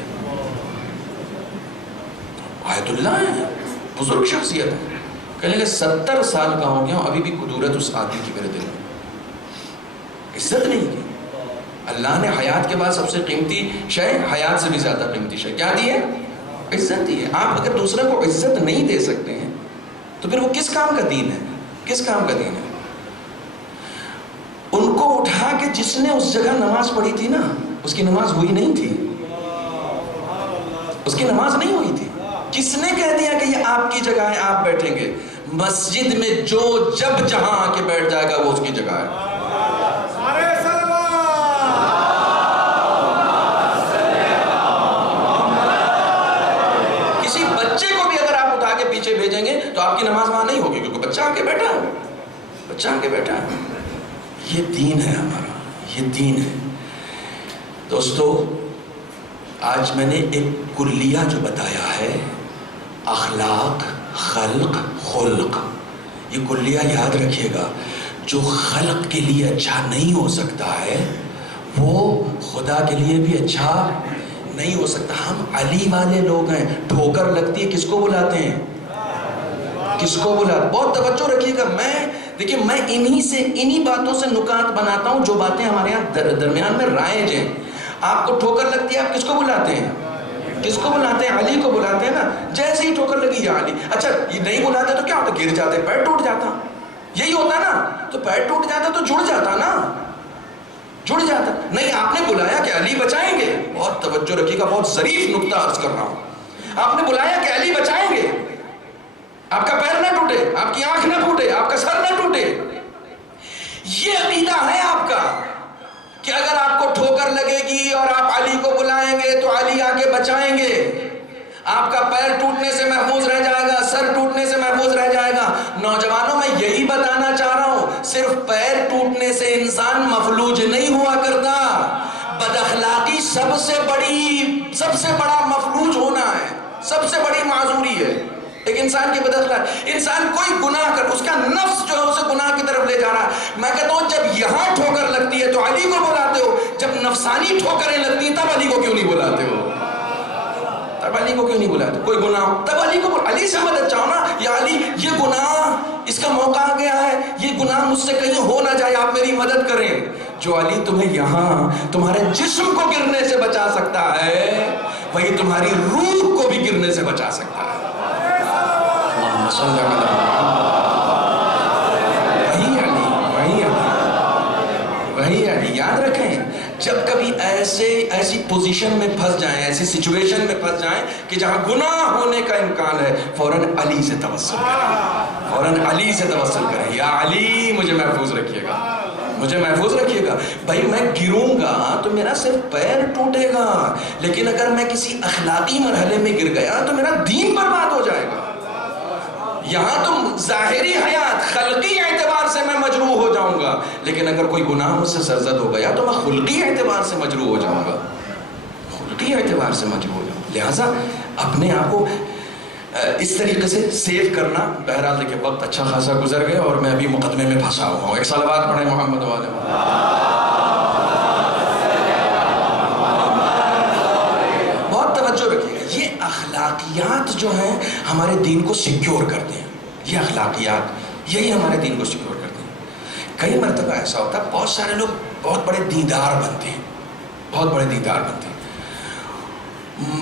آیت اللہ ہے، بزرگ شخصیت ہے. کہنے لگے 70 سال کا ہو گیا ہوں، ابھی بھی قدورت اس آدمی کی میرے دل میں. عزت نہیں کی. اللہ نے حیات کے بعد سب سے قیمتی شے، حیات سے بھی زیادہ قیمتی شے کیا دی ہے؟ عزت دی ہے. آپ اگر دوسرے کو عزت نہیں دے سکتے ہیں تو پھر وہ کس کام کا دین ہے؟ کس کام کا دین ہے؟ ان کو اٹھا کے جس نے اس جگہ نماز پڑھی تھی نا، اس کی نماز ہوئی نہیں تھی. اس کی نماز نہیں ہوئی تھی. کس نے کہہ دیا کہ یہ آپ کی جگہ ہے، آپ بیٹھیں گے؟ مسجد میں جو جب جہاں آ کے بیٹھ جائے گا وہ اس کی جگہ ہے. کسی بچے کو بھی اگر آپ اٹھا کے پیچھے بھیجیں گے تو آپ کی نماز وہاں نہیں ہوگی، کیونکہ بچہ آ کے بیٹھا ہے. بچہ آ کے بیٹھا ہے. یہ دین ہے ہمارا، یہ دین ہے. دوستو، آج میں نے ایک کلیہ جو بتایا ہے، اخلاق، خلق، خلق، یہ کلیہ یاد رکھیے گا. جو خلق کے لیے اچھا نہیں ہو سکتا ہے وہ خدا کے لیے بھی اچھا نہیں ہو سکتا. ہم علی والے لوگ ہیں. ٹھوکر لگتی ہے کس کو بلاتے ہیں؟ کس کو بلاتے؟ بہت توجہ رکھیے گا. دیکھیے میں انہی باتوں سے نکات بناتا ہوں جو باتیں ہمارے یہاں درمیان میں رائج ہیں. آپ کو ٹھوکر لگتی ہے، آپ کس کو بلاتے ہیں؟ کس کو بلاتے ہیں؟ علی کو بلاتے ہیں نا. جیسے ہی ٹھوکر لگی یا علی. اچھا یہ نہیں بلاتے تو کیا ہوتا؟ گر جاتے، پیر ٹوٹ جاتا. یہی ہوتا نا. تو پیر ٹوٹ جاتا تو جڑ جاتا نا، جڑ جاتا. نہیں، آپ نے بلایا کہ علی بچائیں گے. بہت توجہ رکھیے گا، بہت ظریف نکتہ عرض کر رہا ہوں. آپ نے بلایا کہ علی بچائیں گے. آپ کا پیر نہ ٹوٹے، آپ کی آنکھ نہ ٹوٹے، آپ کا سر نہ ٹوٹے. یہ عقیدہ ہے آپ کا کہ اگر آپ کو ٹھوکر لگے گی اور آپ علی کو بلائیں گے تو علی آگے بچائیں گے. آپ کا پیر ٹوٹنے سے محفوظ رہ جائے گا، سر ٹوٹنے سے محفوظ رہ جائے گا. نوجوانوں، میں یہی بتانا چاہ رہا ہوں، صرف پیر ٹوٹنے سے انسان مفلوج نہیں ہوا کرتا. بد اخلاقی سب سے بڑا مفلوج ہونا ہے، سب سے بڑی معذوری ہے ایک انسان کی بد اخلاقی. انسان کوئی گناہ کر، اس کا نفس جو ہے اسے گناہ کی طرف لے جا رہا ہے. میں کہتا ہوں جب یہاں ٹھوکر لگتی ہے تو علی کو بلاتے ہو، جب نفسانی ٹھوکریں لگتی ہیں تب علی کو کیوں نہیں بلاتے ہو؟ تب علی کو کیوں نہیں بلاتے؟ کوئی گناہ ہو تب علی کو علی سے مدد چاہو نا. یا علی یہ گناہ، اس کا موقع آ گیا ہے، یہ گناہ مجھ سے کہیں ہو نہ جائے، آپ میری مدد کریں. جو علی تمہیں یہاں تمہارے جسم کو گرنے سے بچا سکتا ہے، وہی تمہاری روح کو بھی گرنے سے بچا سکتا ہے. وہی علی. یاد رکھیں، جب کبھی ایسی پوزیشن میں پھنس جائیں، ایسی سچویشن میں پھنس جائیں کہ جہاں گناہ ہونے کا امکان ہے، فوراً علی سے توسل کریں. فوراً علی سے توسل کریں. یا علی مجھے محفوظ رکھیے گا، مجھے محفوظ رکھیے گا. بھائی میں گروں گا تو میرا صرف پیر ٹوٹے گا، لیکن اگر میں کسی اخلاقی مرحلے میں گر گیا تو میرا دین برباد ہو جائے گا. یہاں تو ظاہری حیات، خلقی اعتبار سے میں مجروح ہو جاؤں گا، لیکن اگر کوئی گناہ مجھ سے سرزد ہو گیا تو میں خلقی اعتبار سے مجروح ہو جاؤں گا. خلقی اعتبار سے مجروح ہو جاؤں. لہٰذا اپنے آپ کو اس طریقے سے سیو کرنا. بہرحال دیکھیں وقت اچھا خاصا گزر گیا اور میں ابھی مقدمے میں پھنسا ہوا ہوں. ایک صلوات پڑھیں محمد و آل محمد. بہت توجہ رکھیے گا. یہ اخلاقیات جو ہیں ہمارے دین کو سیکیور کرتے ہیں. یہ اخلاقیات یہی ہمارے دین کو سیکیور کرتے ہیں. کئی مرتبہ ایسا ہوتا ہے بہت سارے لوگ بہت بڑے دیندار بنتے ہیں، بہت بڑے دیندار بنتے ہیں.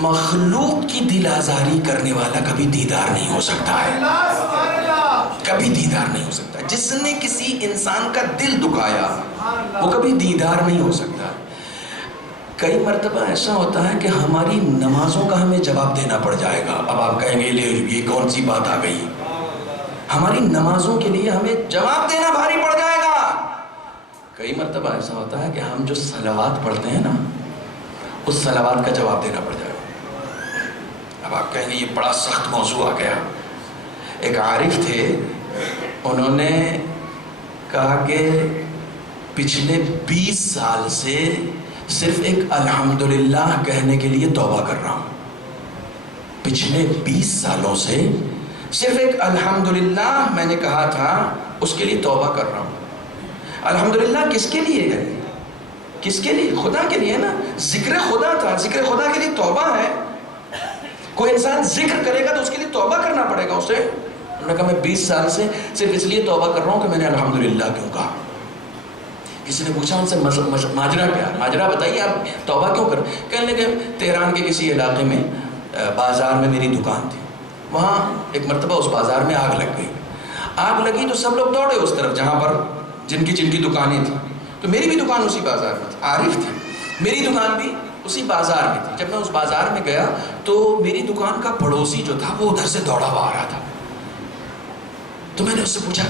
مخلوق کی دل آزاری کرنے والا کبھی دیدار نہیں ہو سکتا ہے، کبھی دیدار نہیں ہو سکتا. جس نے کسی انسان کا دل دکھایا وہ کبھی دیدار نہیں ہو سکتا. کئی مرتبہ ایسا ہوتا ہے کہ ہماری نمازوں کا ہمیں جواب دینا پڑ جائے گا. اب آپ کہیں گے یہ کون سی بات آ گئی؟ ہماری نمازوں کے لیے ہمیں جواب دینا بھاری پڑ جائے گا. کئی مرتبہ ایسا ہوتا ہے کہ ہم جو صلوات پڑھتے ہیں نا، اس صلوات کا جواب دینا پڑ جائے گا. اب آپ کہیں گے یہ بڑا سخت موضوع آ گیا. ایک عارف تھے، انہوں نے کہا کہ پچھلے 20 سال سے صرف ایک الحمدللہ کہنے کے لیے توبہ کر رہا ہوں. پچھلے 20 سالوں سے صرف ایک الحمدللہ میں نے کہا تھا، اس کے لیے توبہ کر رہا ہوں. الحمدللہ کس کے لیے ہے؟ کس کے لیے؟ خدا کے لیے نا. ذکر خدا تھا. ذکر خدا کے لیے توبہ ہے. کوئی انسان ذکر کرے گا تو اس کے لیے توبہ کرنا پڑے گا اسے. انہوں نے کہا میں 20 سال سے صرف اس لیے توبہ کر رہا ہوں کہ میں نے الحمدللہ کیوں کہا. کسی نے پوچھا ان سے ماجرا کیا؟ ماجرا بتائیے آپ توبہ کیوں کر؟ کہنے لگے تہران کے کسی علاقے میں بازار میں میری دکان تھی. وہاں ایک مرتبہ اس بازار میں آگ لگ گئی. آگ لگی تو سب لوگ دوڑے اس طرف جہاں پر جن کی دکانیں تھیں. تو میری بھی دکان اسی بازار میں تھی. عارف تھی. میری دکان بھی اسی بازار میں تھی. جب میں اس بازار میں گیا تو میری دکان کا پڑوسی جو تھا وہ ادھر سے دوڑا ہوا آ رہا تھا. تو میں نے اس سے پوچھا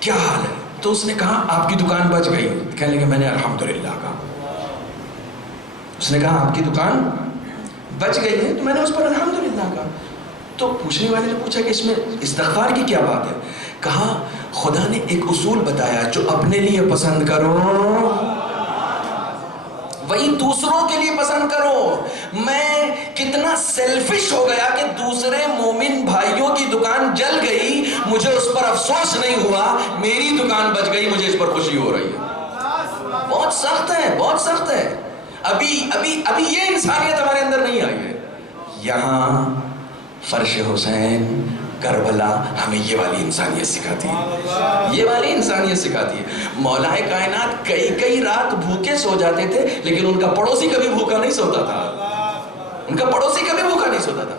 کیا حال ہے؟ تو اس نے کہا آپ کی دکان بچ گئی. کہنے لگے میں نے الحمدللہ کہا. اس نے کہا آپ کی دکان بچ گئی ہے تو میں نے اس پر الحمدللہ کہا. تو پوچھنے والے نے پوچھا کہ اس میں استغفار کی کیا بات ہے؟ کہا خدا نے ایک اصول بتایا جو اپنے لیے پسند کرو وہی دوسروں کے لیے پسند کرو. میں کتنا سیلفش ہو گیا کہ دوسرے مومن بھائیوں کی دکان جل گئی, مجھے اس پر افسوس نہیں ہوا. میری دکان بچ گئی, مجھے اس پر خوشی ہو رہی ہے. بہت سخت ہے, بہت سخت ہے. ابھی یہ انسانیت ہمارے اندر نہیں آئی ہے. یہاں فرش حسین کربلا ہمیں یہ والی انسانیت سکھاتی ہے. یہ والی انسانیت سکھاتی ہے. مولا کائنات کئی رات بھوکے سو جاتے تھے لیکن ان کا پڑوسی کبھی بھوکا نہیں سوتا تھا. ان کا پڑوسی کبھی بھوکا نہیں سوتا تھا.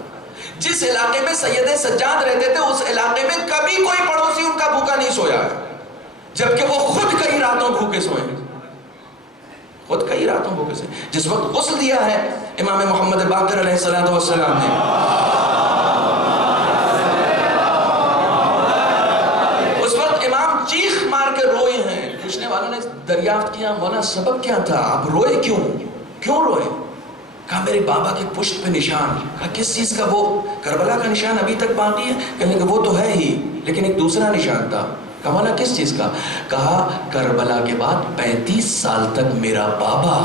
جس علاقے میں سید سجاد رہتے تھے اس علاقے میں کبھی کوئی پڑوسی ان کا بھوکا نہیں سویا ہے, جبکہ وہ خود کئی راتوں بھوکے سوئے ہیں. خود کئی راتوں بھوکے سے. جس وقت غسل دیا ہے امام محمد باقر علیہ السلام نے, اس وقت امام چیخ مار کے روئے ہیں. پوچھنے والوں نے دریافت کیا مولا سبب کیا تھا, آپ روئے کیوں روئے؟ کہا میرے بابا کے پشت پہ نشان. کہا کس چیز کا؟ وہ کربلا کا نشان ابھی تک باقی ہے؟ کہنے کہ وہ تو ہے ہی لیکن ایک دوسرا نشان تھا. کہا مولا کس چیز کا؟ کہا کربلا کے بعد 35 سال تک میرا بابا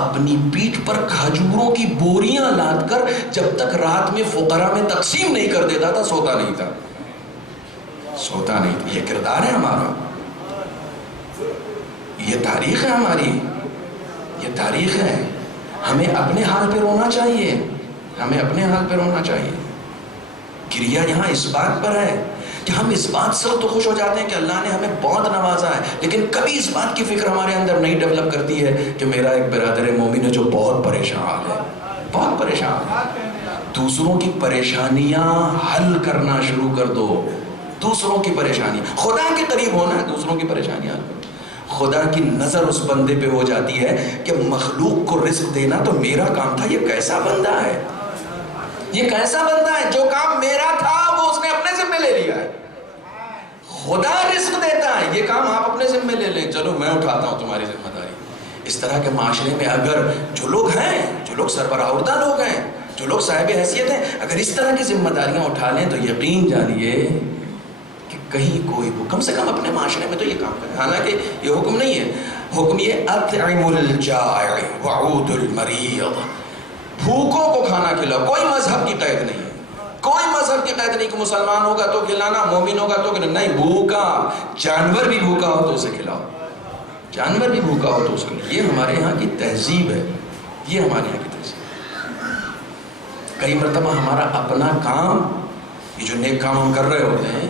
اپنی پیٹھ پر کھجوروں کی بوریاں لاد کر جب تک رات میں فقراء میں تقسیم نہیں کر دیتا تھا سوتا نہیں تھا. سوتا نہیں تھا. یہ کردار ہے ہمارا, یہ تاریخ ہے ہماری, یہ تاریخ ہے. ہمیں اپنے حال پہ رونا چاہیے, ہمیں اپنے حال پہ رونا چاہیے. گریا یہاں اس بات پر ہے کہ ہم اس بات سے تو خوش ہو جاتے ہیں کہ اللہ نے ہمیں بہت نوازا ہے, لیکن کبھی اس بات کی فکر ہمارے اندر نہیں ڈیولپ کرتی ہے کہ میرا ایک برادر مومن ہے جو بہت پریشان ہے, بہت پریشان ہے. دوسروں کی پریشانیاں حل کرنا شروع کر دو. دوسروں کی پریشانیاں, خدا کے قریب ہونا ہے, دوسروں کی پریشانیاں. خدا کی نظر اس بندے پہ ہو جاتی ہے کہ مخلوق کو رزق دینا تو میرا کام تھا. یہ کیسا بندہ ہے, یہ کیسا بندہ ہے جو کام میرا تھا وہ اس نے اپنے ذمہ لے لیا ہے. خدا رزق دیتا ہے, یہ کام آپ اپنے ذمہ لے لیں, چلو میں اٹھاتا ہوں تمہاری ذمہ داری. اس طرح کے معاشرے میں اگر جو لوگ ہیں, جو لوگ سربراہ لوگ ہیں, جو لوگ صاحب حیثیت ہیں, اگر اس طرح کی ذمہ داریاں اٹھا لیں تو یقین جانیے کہ کہیں کوئی کم سے کم اپنے معاشرے میں تو یہ کام کرے. حالانکہ یہ حکم نہیں ہے, حکم یہ اطعم الجائع وعود المریض, بھوکوں کو کھانا کھلاؤ. کوئی مذہب کی قید نہیں ہے, کوئی مذہب کی قید نہیں کہ مسلمان ہوگا تو کھلانا, مومن ہوگا تو کھلانا. نہیں, بھوکا جانور بھی بھوکا ہو تو اسے کھلاؤ, جانور بھی بھوکا ہو تو اس کو. یہ ہمارے یہاں کی تہذیب ہے, یہ ہمارے یہاں کی تہذیب. کئی مرتبہ ہمارا اپنا کام, یہ جو نیک کام ہم کر رہے ہوتے ہیں,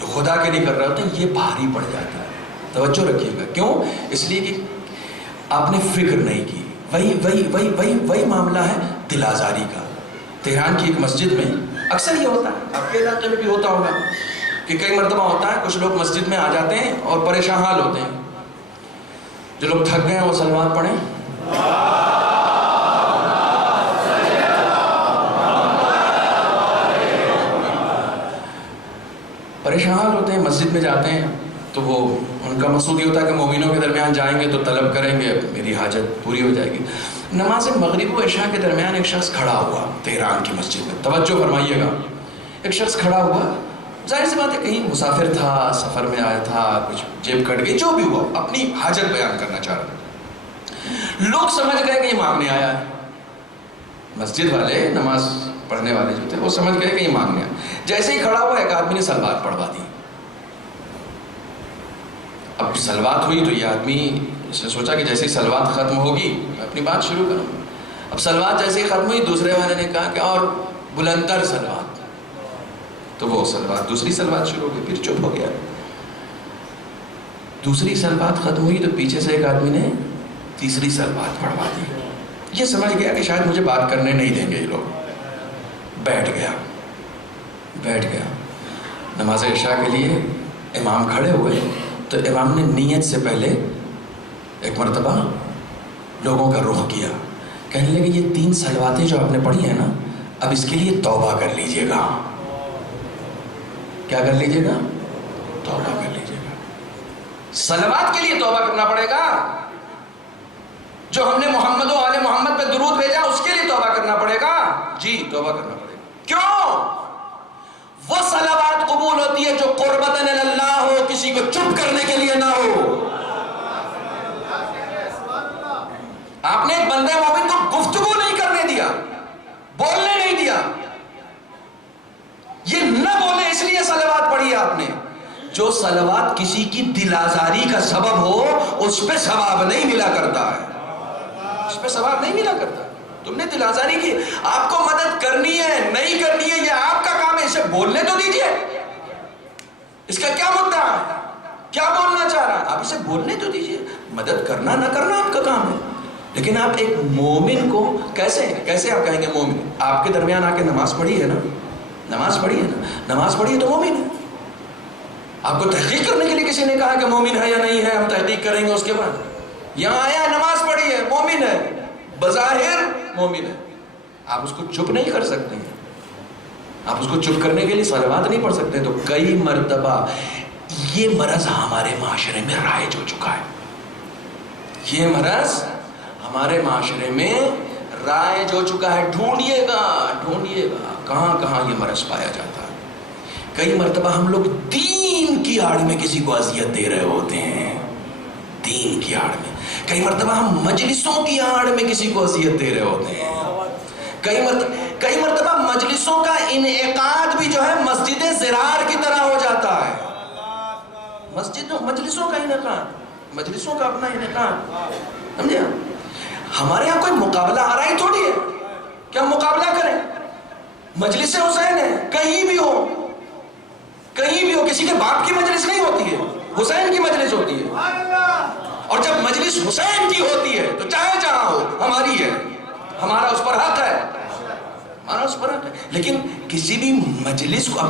جو خدا کے لیے کر رہے ہوتے ہیں, یہ بھاری پڑ جاتا ہے. توجہ رکھیے گا. کیوں؟ اس لیے کہ آپ نے فکر نہیں کی. وہی معاملہ ہے دل آزاری کا. تہران کی ایک مسجد میں اکثر یہ ہوتا ہے, آپ کے علاقے میں بھی ہوتا ہوگا کہ کئی مرتبہ ہوتا ہے کچھ لوگ مسجد میں آ جاتے ہیں اور پریشان حال ہوتے ہیں. جو لوگ تھک گئے ہیں وہ سلوات پڑھیں. پریشان حال ہوتے ہیں, مسجد میں جاتے ہیں تو وہ ان کا مقصود یہ ہوتا ہے کہ مومنوں کے درمیان جائیں گے تو طلب کریں گے, میری حاجت پوری ہو جائے گی. نماز مغرب و عشاء کے درمیان ایک شخص کھڑا ہوا تہران کی مسجد میں. توجہ فرمائیے گا. ایک شخص کھڑا ہوا, ظاہر سی بات ہے کہیں مسافر تھا, سفر میں آیا تھا, کچھ جیب کٹ گئی, جو بھی ہوا, اپنی حاجت بیان کرنا چاہ رہا تھا. لوگ سمجھ گئے کہ یہ مانگنے آیا ہے. مسجد والے, نماز پڑھنے والے جو تھے وہ سمجھ گئے کہ یہ مانگنے آیا. جیسے ہی کھڑا ہوا ایک آدمی نے سلوات پڑھوا دی. اب سلوات ہوئی تو یہ آدمی اس نے سوچا کہ جیسے ہی سلوات ختم ہوگی میں اپنی بات شروع کروں. اب سلوات جیسے ہی ختم ہوئی دوسرے والے نے کہا کہ اور بلندر سلوات. تو وہ سلوات دوسری سلوات شروع ہوئی, پھر چپ ہو گیا. دوسری سلوات ختم ہوئی تو پیچھے سے ایک آدمی نے تیسری سلوات پڑھوا دی. یہ سمجھ گیا کہ شاید مجھے بات کرنے نہیں دیں گے یہ لوگ. بیٹھ گیا. نماز عشاء کے لیے امام کھڑے ہوئے تو امام نے نیت سے پہلے ایک مرتبہ لوگوں کا رخ کیا. کہنے لگے یہ 3 سلواتیں جو آپ نے پڑھی ہیں نا, اب اس کے لیے توبہ کر لیجئے گا. کیا کر لیجئے گا؟ توبہ کر لیجئے گا. سلوات کے لیے توبہ کرنا پڑے گا. جو ہم نے محمد و آل محمد پہ درود بھیجا اس کے لیے توبہ کرنا پڑے گا. جی توبہ کرنا پڑے گا. کیوں؟ وہ صلوات قبول ہوتی ہے جو قربتاً اللہ ہو, کسی کو چپ کرنے کے لیے نہ ہو. آپ نے ایک بندے مومن کو گفتگو نہیں کرنے دیا, بولنے نہیں دیا. یہ نہ بولے اس لیے صلوات پڑھی آپ نے. جو صلوات کسی کی دل آزاری کا سبب ہو اس پہ ثواب نہیں ملا کرتا ہے. اس پہ ثواب نہیں ملا کرتا. تم نے دل آزاری کی, آپ کو مدد کرنی ہے نہیں کرنی ہے یہ آپ کا کام ہے. اسے بولنے تو دیجئے. اس کا کیا مدعا ہے, کیا بولنا چاہ رہا ہے, آپ اسے بولنے تو دیجئے. مدد کرنا نہ کرنا آپ کا کام ہے. لیکن آپ ایک مومن کو کیسے آپ کہیں گے مومن؟ آپ کے درمیان آ کے نماز پڑھی ہے نا, نماز پڑھی ہے تو مومن ہے. آپ کو تحقیق کرنے کے لیے کسی نے کہا کہ مومن ہے یا نہیں ہے, ہم تحقیق کریں گے اس کے بعد. یہاں آیا نماز پڑھی ہے, مومن ہے, بظاہر مومن ہے. آپ اس کو چپ نہیں کر سکتے ہیں. آپ اس کو چپ کرنے کے لیے صلوات نہیں پڑھ سکتے. تو کئی مرتبہ یہ مرض ہمارے معاشرے میں رائج ہو چکا ہے. یہ مرض ہمارے معاشرے میں رائج ہو چکا ہے. ڈھونڈیے گا کہاں یہ مرض پایا جاتا ہے. کئی مرتبہ ہم لوگ دین کی آڑ میں کسی کو اذیت دے رہے ہوتے ہیں. دین کی آڑ میں. کئی مرتبہ ہم مجلسوں کی آڑ میں کسی کو اذیت دے رہے ہوتے ہیں. کئی مرتبہ مجلسوں کا انعقاد بھی جو ہے مسجد زرار کی طرح ہو جاتا ہے. مجلسوں کا انعقاد, مجلسوں کا اپنا انعقاد. سمجھے؟ ہمارے یہاں کوئی مقابلہ آ رہا ہی تھوڑی ہے کہ ہم مقابلہ کریں. مجلس حسین ہے, کہیں بھی ہو, کسی کے باپ کی مجلس نہیں ہوتی ہے, حسین کی مجلس ہوتی ہے. اور جب مجلس حسین کی ہوتی ہے تو چاہے جہاں ہو ہماری ہے, ہمارا اس پر حق ہے. لیکن کسی بھی مجلس کو,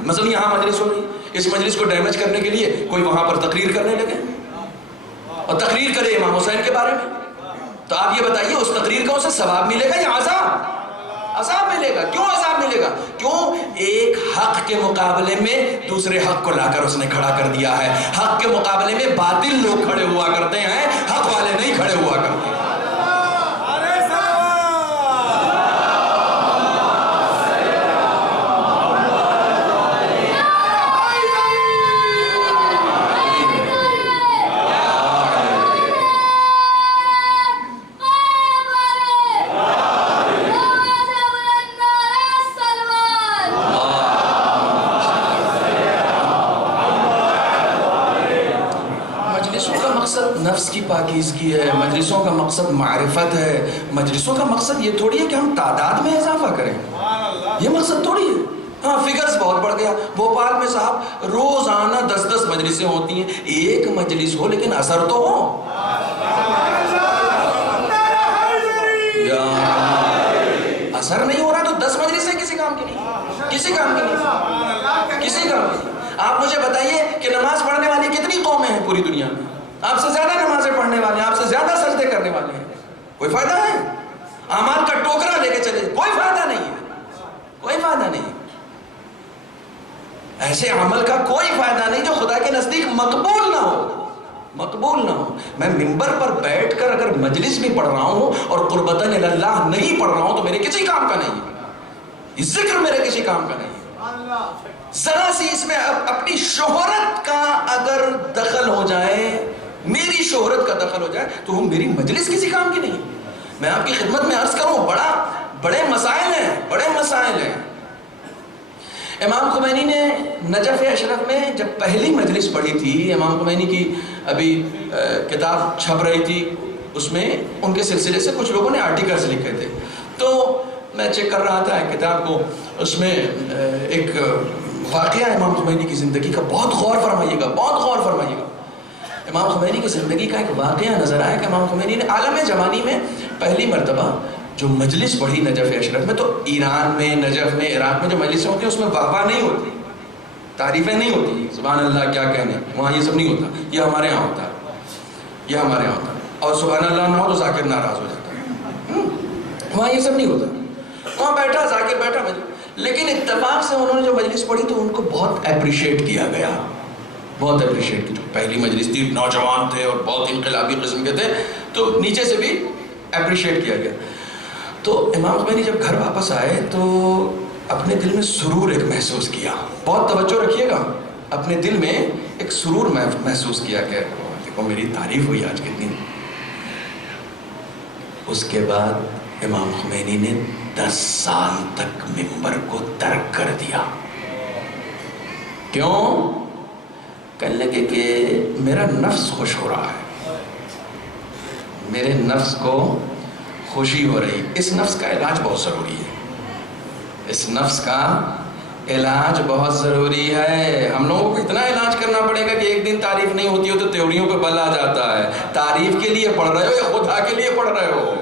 مثلا یہاں مجلس ہو رہی, اس مجلس کو ڈیمیج کرنے کے لیے کوئی وہاں پر تقریر کرنے لگے اور تقریر کرے امام حسین کے بارے میں, تو آپ یہ بتائیے اس تقریر کا اسے ثواب ملے گا یا عذاب ملے گا؟ کیوں عذاب ملے گا؟ کیوں؟ ایک حق کے مقابلے میں دوسرے حق کو لا کر اس نے کھڑا کر دیا ہے. حق کے مقابلے میں باطل لوگ کھڑے ہوا کرتے ہیں, حق والے نہیں کھڑے ہوا کرتے. نفس کی پاکیزگی ہے. مجلسوں کا مقصد معرفت ہے. مجلسوں کا مقصد یہ تھوڑی ہے کہ ہم تعداد میں اضافہ کریں, یہ مقصد تھوڑی ہے. ہاں فگرز بہت بڑھ گیا. بھوپال میں صاحب روزانہ 10 مجلسیں ہوتی ہیں. ایک مجلس ہو لیکن اثر تو ہو. اثر نہیں ہو رہا تو 10 مجلسیں کسی کام کی نہیں. آپ مجھے بتائیے کہ نماز پڑھنے والی کتنی قومیں ہیں پوری دنیا میں؟ آپ سے زیادہ نمازیں پڑھنے والے ہیں, آپ سے زیادہ سجدے کرنے والے ہیں. کوئی فائدہ ہے؟ اعمال کا ٹوکرا لے کے چلے, کوئی فائدہ نہیں. ایسے عمل کا کوئی فائدہ نہیں جو خدا کے نزدیک مقبول نہ ہو. میں منبر پر بیٹھ کر اگر مجلس بھی پڑھ رہا ہوں اور قربتاً اللہ نہیں پڑھ رہا ہوں تو میرے کسی کام کا نہیں ہے. ذکر میرے کسی کام کا نہیں ہے. ذرا سی اس میں اپنی شہرت کا اگر دخل ہو جائے, میری شہرت کا دخل ہو جائے تو وہ میری مجلس کسی کام کی نہیں. میں آپ کی خدمت میں عرض کروں, بڑے مسائل ہیں. امام خمینی نے نجف اشرف میں جب پہلی مجلس پڑھی تھی، امام خمینی کی ابھی کتاب چھپ رہی تھی، اس میں ان کے سلسلے سے کچھ لوگوں نے آرٹیکلز لکھے تھے، تو میں چیک کر رہا تھا کتاب کو، اس میں ایک واقعہ امام خمینی کی زندگی کا، بہت غور فرمائیے گا، بہت غور فرمائیے گا، امام خمینی کی زندگی کا ایک واقعہ نظر آیا کہ امام خمینی نے عالم جوانی میں پہلی مرتبہ جو مجلس پڑھی نجف اشرف میں، تو ایران میں، نجف میں، عراق میں جو مجلسیں ہوتی ہیں اس میں واہ نہیں ہوتی، تعریفیں نہیں ہوتی، سبحان اللہ کیا کہنے، وہاں یہ سب نہیں ہوتا، یہ ہمارے یہاں ہوتا ہے، یہ ہمارے یہاں ہوتا ہے، اور سبحان اللہ نہ ہو تو ذاکر ناراض ہو جاتا ہے، وہاں یہ سب نہیں ہوتا، وہاں بیٹھا ذاکر بیٹھا مجلس، لیکن اتفاق سے انہوں نے جو مجلس پڑھی تو ان کو بہت اپریشیٹ کیا گیا، بہت اپریشیٹ کی، جو پہلی مجلس تھی، نوجوان تھے اور بہت انقلابی قسم کے تھے، تو نیچے سے بھی اپریشیٹ کیا گیا۔ تو امام خمینی جب گھر واپس آئے تو اپنے دل میں سرور ایک محسوس کیا، بہت توجہ رکھیے گا، اپنے دل میں ایک سرور محسوس کیا کہ دیکھو میری تعریف ہوئی آج کتنی۔ اس کے بعد امام خمینی نے 10 سال تک منبر کو ترک کر دیا۔ کیوں؟ کہنے لگے کہ میرا نفس خوش ہو رہا ہے، میرے نفس کو خوشی ہو رہی، اس نفس کا علاج بہت ضروری ہے، اس نفس کا علاج بہت ضروری ہے۔ ہم لوگوں کو اتنا علاج کرنا پڑے گا کہ ایک دن تعریف نہیں ہوتی ہو تو تیوریوں پہ بل آ جاتا ہے۔ تعریف کے لیے پڑھ رہے ہو یا خدا کے لیے پڑھ رہے ہو؟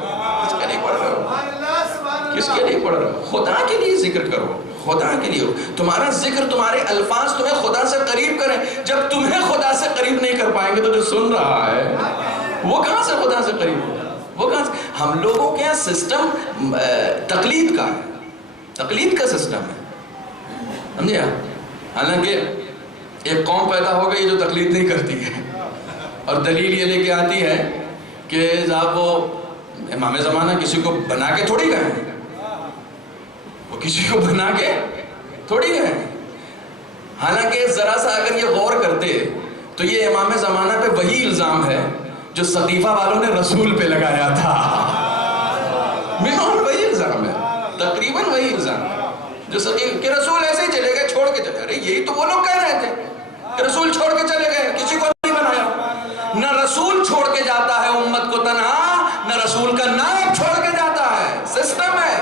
کس کے لیے پڑھ رہے ہو؟ کس کے لیے پڑھ رہے ہو؟ خدا کے لیے ذکر کرو، خدا کے لیے ہو، تمہارا ذکر، تمہارے الفاظ تمہیں خدا سے قریب کریں۔ جب تمہیں خدا سے قریب نہیں کر پائیں گے تو جو سن رہا ہے وہ کہاں سے خدا سے قریب ہوگا؟ وہ کہاں سے؟ ہم لوگوں کے یہاں سسٹم تقلید کا ہے، تقلید کا سسٹم ہے، سمجھے؟ حالانکہ ایک قوم پیدا ہو گئی جو تقلید نہیں کرتی ہے، اور دلیل یہ لے کے آتی ہے کہ صاحب وہ امام زمانہ کسی کو بنا کے تھوڑی گئے، وہ کسی کو بنا کے تھوڑی گئے۔ حالانکہ ذرا سا اگر یہ غور کرتے تو یہ امام زمانہ پہ وہی الزام ہے جو سقیفہ والوں نے رسول پہ لگایا تھا، بالکل وہی الزام ہے، تقریباً وہی الزام ہے جو کہ رسول ایسے ہی چلے گئے، چھوڑ کے چلے۔ ارے یہی تو وہ لوگ کہہ رہے تھے کہ رسول چھوڑ کے چلے گئے، کسی کو نہیں بنایا۔ نہ رسول چھوڑ کے جاتا ہے امت کو تنہا، نہ رسول کا نائب چھوڑ کے جاتا ہے، سسٹم ہے،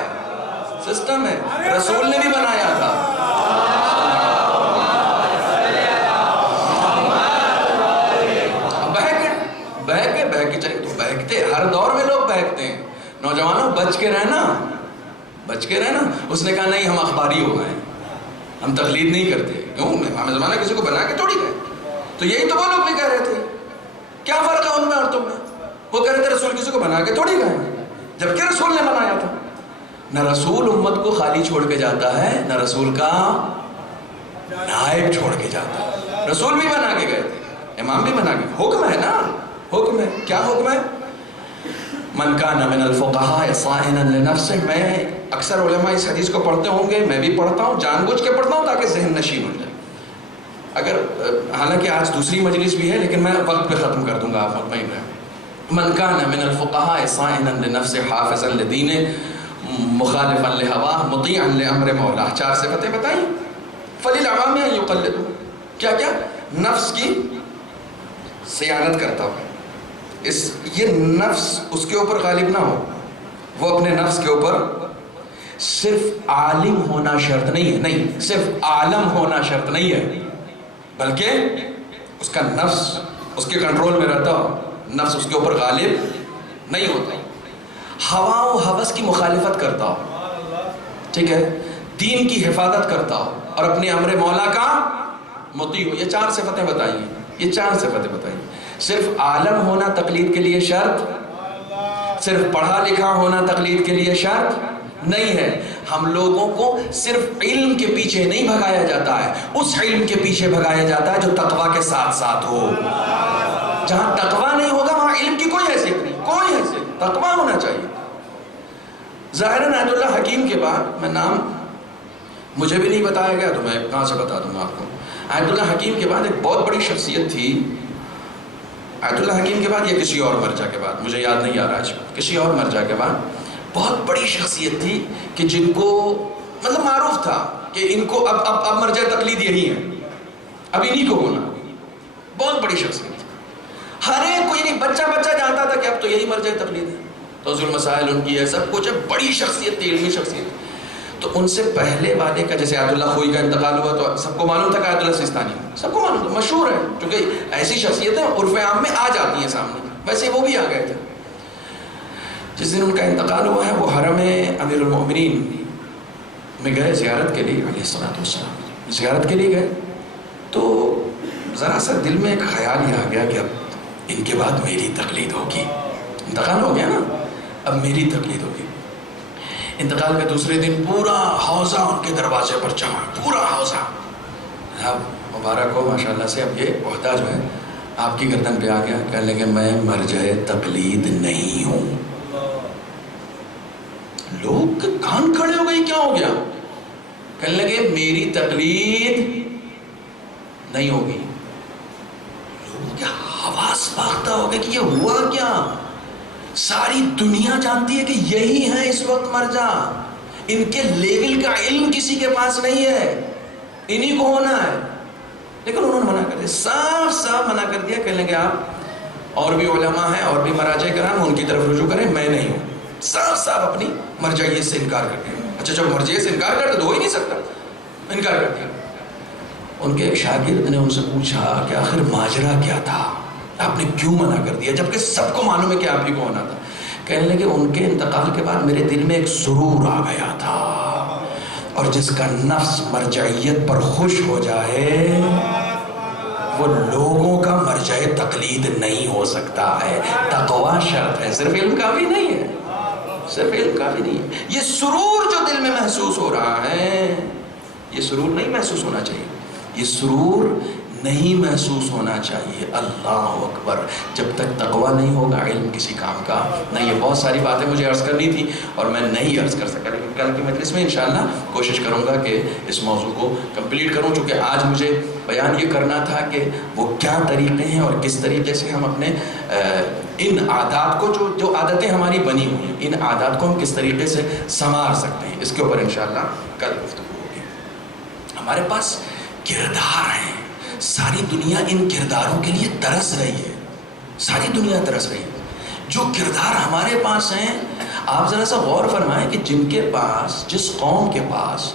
سسٹم ہے، رسول نے بھی بنایا تھا۔ بہکے چلے تو بہکتے، ہر دور میں لوگ بہکتے ہیں۔ نوجوانوں بچ کے رہنا، بچ کے رہنا۔ اس نے کہا نہیں ہم اخباری ہو گئے، ہم تقلید نہیں کرتے۔ کیوں؟ امام زمانہ کسی کو بنا کے تھوڑی گئے، تو یہی تو وہ لوگ بھی کہہ رہے تھے۔ کیا فرق ہے ان میں اور تم میں؟ وہ کہہ رہے تھے رسول کسی کو بنا کے تھوڑی گئے، جبکہ رسول نے بنایا تھا۔ نہ رسول امت کو خالی چھوڑ کے جاتا ہے، نہ رسول کا نائب چھوڑ کے جاتا ہے۔ رسول بھی بنا کے گئے تھے، امام بھی بنا کے، حکم ہے نا، حکم ہے۔ کیا حکم ہے؟ من کان من الفقہاء صائنا لنفسہ۔ میں اکثر علماء اس حدیث کو پڑھتے ہوں گے، میں بھی پڑھتا ہوں، جان بوجھ کے پڑھتا ہوں تاکہ ذہن نشین ہو جائے۔ اگر حالانکہ آج دوسری مجلس بھی ہے لیکن میں وقت پہ ختم کر دوں گا، آپ مطمئن رہیں۔ من کان من الفقہاء صائنا لنفسہ حافظا لدینہ مخالفا لہواہ مطیعا لامر مولاہ۔ 4 صفتیں بتائیں۔ فللعوام ان یقلدوا، کیا کیا؟ نفس کی صیانت کرتا ہو، یہ نفس اس کے اوپر غالب نہ ہو، وہ اپنے نفس کے اوپر صرف عالم ہونا شرط نہیں ہے، نہیں صرف عالم ہونا شرط نہیں ہے، بلکہ اس کا نفس اس کے کنٹرول میں رہتا ہو، نفس اس کے اوپر غالب نہیں ہوتا، ہوا و ہوس کی مخالفت کرتا ہو، ٹھیک ہے، دین کی حفاظت کرتا ہو اور اپنے امر مولا کا مطیع ہو۔ یہ 4 صفتیں بتائیے، یہ 4 صفتیں بتائیے۔ صرف عالم ہونا تقلید کے لیے شرط، صرف پڑھا لکھا ہونا تقلید کے لیے شرط نہیں ہے۔ ہم لوگوں کو صرف علم کے پیچھے نہیں بھگایا جاتا ہے، اس علم کے پیچھے بھگایا جاتا ہے جو تقویٰ کے ساتھ ساتھ ہو۔ جہاں تقویٰ نہیں ہوگا وہاں علم کی کوئی حیثیت نہیں، کوئی حیثیت، تقویٰ ہونا چاہیے۔ ظاہراً آیت اللہ حکیم کے بعد، میں نام مجھے بھی نہیں بتایا گیا تو میں کہاں سے بتا دوں گا آپ کو، آیت اللہ حکیم کے بعد ایک بہت بڑی شخصیت تھی۔ آیت اللہ حکیم کے بعد یا کسی اور مرجع کے بعد، مجھے یاد نہیں آ رہا آج، کسی اور مرجع کے بعد بہت بڑی شخصیت تھی کہ جن کو مطلب معروف تھا کہ ان کو اب مرجع تقلید یہی ہے، اب انہی کو ہونا. بہت بڑی شخصیت، ہر ایک کو، یعنی بچہ جانتا تھا کہ اب تو یہی مرجع تقلید ہے. توضیح المسائل ان کی ہے، سب کچھ ہے، بڑی شخصیت تھی، علمی شخصیت. تو ان سے پہلے والے کا جیسے آیت اللہ خوئی کا انتقال ہوا تو سب کو معلوم تھا کہ آیت اللہ سیستانی، سب کو معلوم تھا، مشہور ہے، کیونکہ ایسی شخصیتیں عرف عام میں آ جاتی ہیں سامنے. ویسے وہ بھی آ گئے تھے. جس دن ان کا انتقال ہوا ہے وہ حرم امیر المؤمنین میں گئے زیارت کے لیے، علیہ الصلوۃ والسلام زیارت کے لیے گئے. تو ذرا سا دل میں ایک خیال یہ آ گیا کہ اب ان کے بعد میری تقلید ہوگی. انتقال ہو گیا نا، اب میری تقلید ہوگی. انتقال کے دوسرے دن پورا حوضہ ان کے دروازے پر جمع، پورا حوضہ. اب مبارک ہو ماشاءاللہ سے، اب یہ عہدہ جو ہے آپ کی گردن پہ آ گیا. کہنے لگے میں مرجع تقلید نہیں ہوں. لوگ کان کھڑے ہو گئے، کیا ہو گیا؟ کہنے لگے میری تقلید نہیں ہوگی. لوگوں کے حواس باختہ ہو گئے کہ یہ ہوا کیا. ساری دنیا جانتی ہے کہ یہی ہے اس وقت مرجع، ان کے لیول کا علم کسی کے پاس نہیں ہے، انہی کو ہونا ہے. لیکن انہوں نے منع کر دیا، صاف صاف منع کر دیا. کہنے لگے آپ اور بھی علماء ہیں اور بھی مراجع کرام، ان کی طرف رجوع کریں، میں نہیں ہوں. صاف صاف اپنی مرجعیت سے انکار کر دیا. اچھا جب مرجعیت سے انکار کرتے تو ہو ہی نہیں سکتا، انکار کر دیا. ان کے ایک شاگرد نے ان سے پوچھا کہ آخر ماجرا کیا تھا، آپ نے کیوں منع کر دیا جبکہ سب کو معلوم ہے کہ آپ ہی کو ہونا تھا؟ کہنے لگے ان کے انتقال کے بعد میرے دل میں ایک سرور آ گیا تھا، اور جس کا نفس مرجعیت پر خوش ہو جائے وہ لوگوں کا مرجع تقلید نہیں ہو سکتا ہے. تقویٰ شرط ہے، صرف علم کافی نہیں ہے، صرف علم کافی نہیں ہے. یہ سرور جو دل میں محسوس ہو رہا ہے، یہ سرور نہیں محسوس ہونا چاہیے، یہ سرور نہیں محسوس ہونا چاہیے. اللہ اکبر. جب تک تقویٰ نہیں ہوگا علم کسی کام کا نہیں. یہ بہت ساری باتیں مجھے عرض کرنی تھی اور میں نہیں عرض کر سکا، لیکن کل کی مجلس میں انشاءاللہ کوشش کروں گا کہ اس موضوع کو کمپلیٹ کروں، چونکہ آج مجھے بیان یہ کرنا تھا کہ وہ کیا طریقے ہیں اور کس طریقے سے ہم اپنے ان عادات کو، جو عادتیں ہماری بنی ہوئی ہیں، ان عادات کو ہم کس طریقے سے سنوار سکتے ہیں. اس کے اوپر انشاءاللہ کل گفتگو ہوگی. ہمارے پاس کردار ہیں، ساری دنیا ان کرداروں کے لیے ترس رہی ہے، ساری دنیا ترس رہی ہے. جو کردار ہمارے پاس ہیں، آپ ذرا سا غور فرمائیں کہ جن کے پاس، جس قوم کے پاس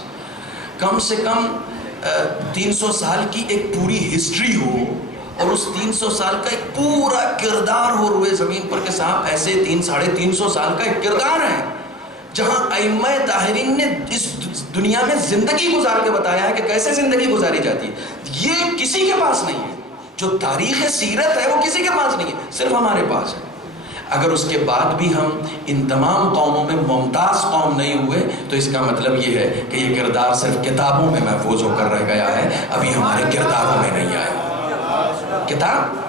کم سے کم 300 سال کی ایک پوری ہسٹری ہو اور اس 300 سال کا ایک پورا کردار ہو روئے زمین پر، کہ صاحب ایسے 300-350 سال کا ایک کردار ہے جہاں ائمہ طاہرین نے اس دنیا میں زندگی گزار کے بتایا ہے کہ کیسے زندگی گزاری جاتی ہے. یہ کسی کے پاس نہیں ہے. جو تاریخ سیرت ہے وہ کسی کے پاس نہیں ہے، صرف ہمارے پاس ہے. اگر اس کے بعد بھی ہم ان تمام قوموں میں ممتاز قوم نہیں ہوئے تو اس کا مطلب یہ ہے کہ یہ کردار صرف کتابوں میں محفوظ ہو کر رہ گیا ہے، ابھی ہمارے کرداروں میں نہیں آیا.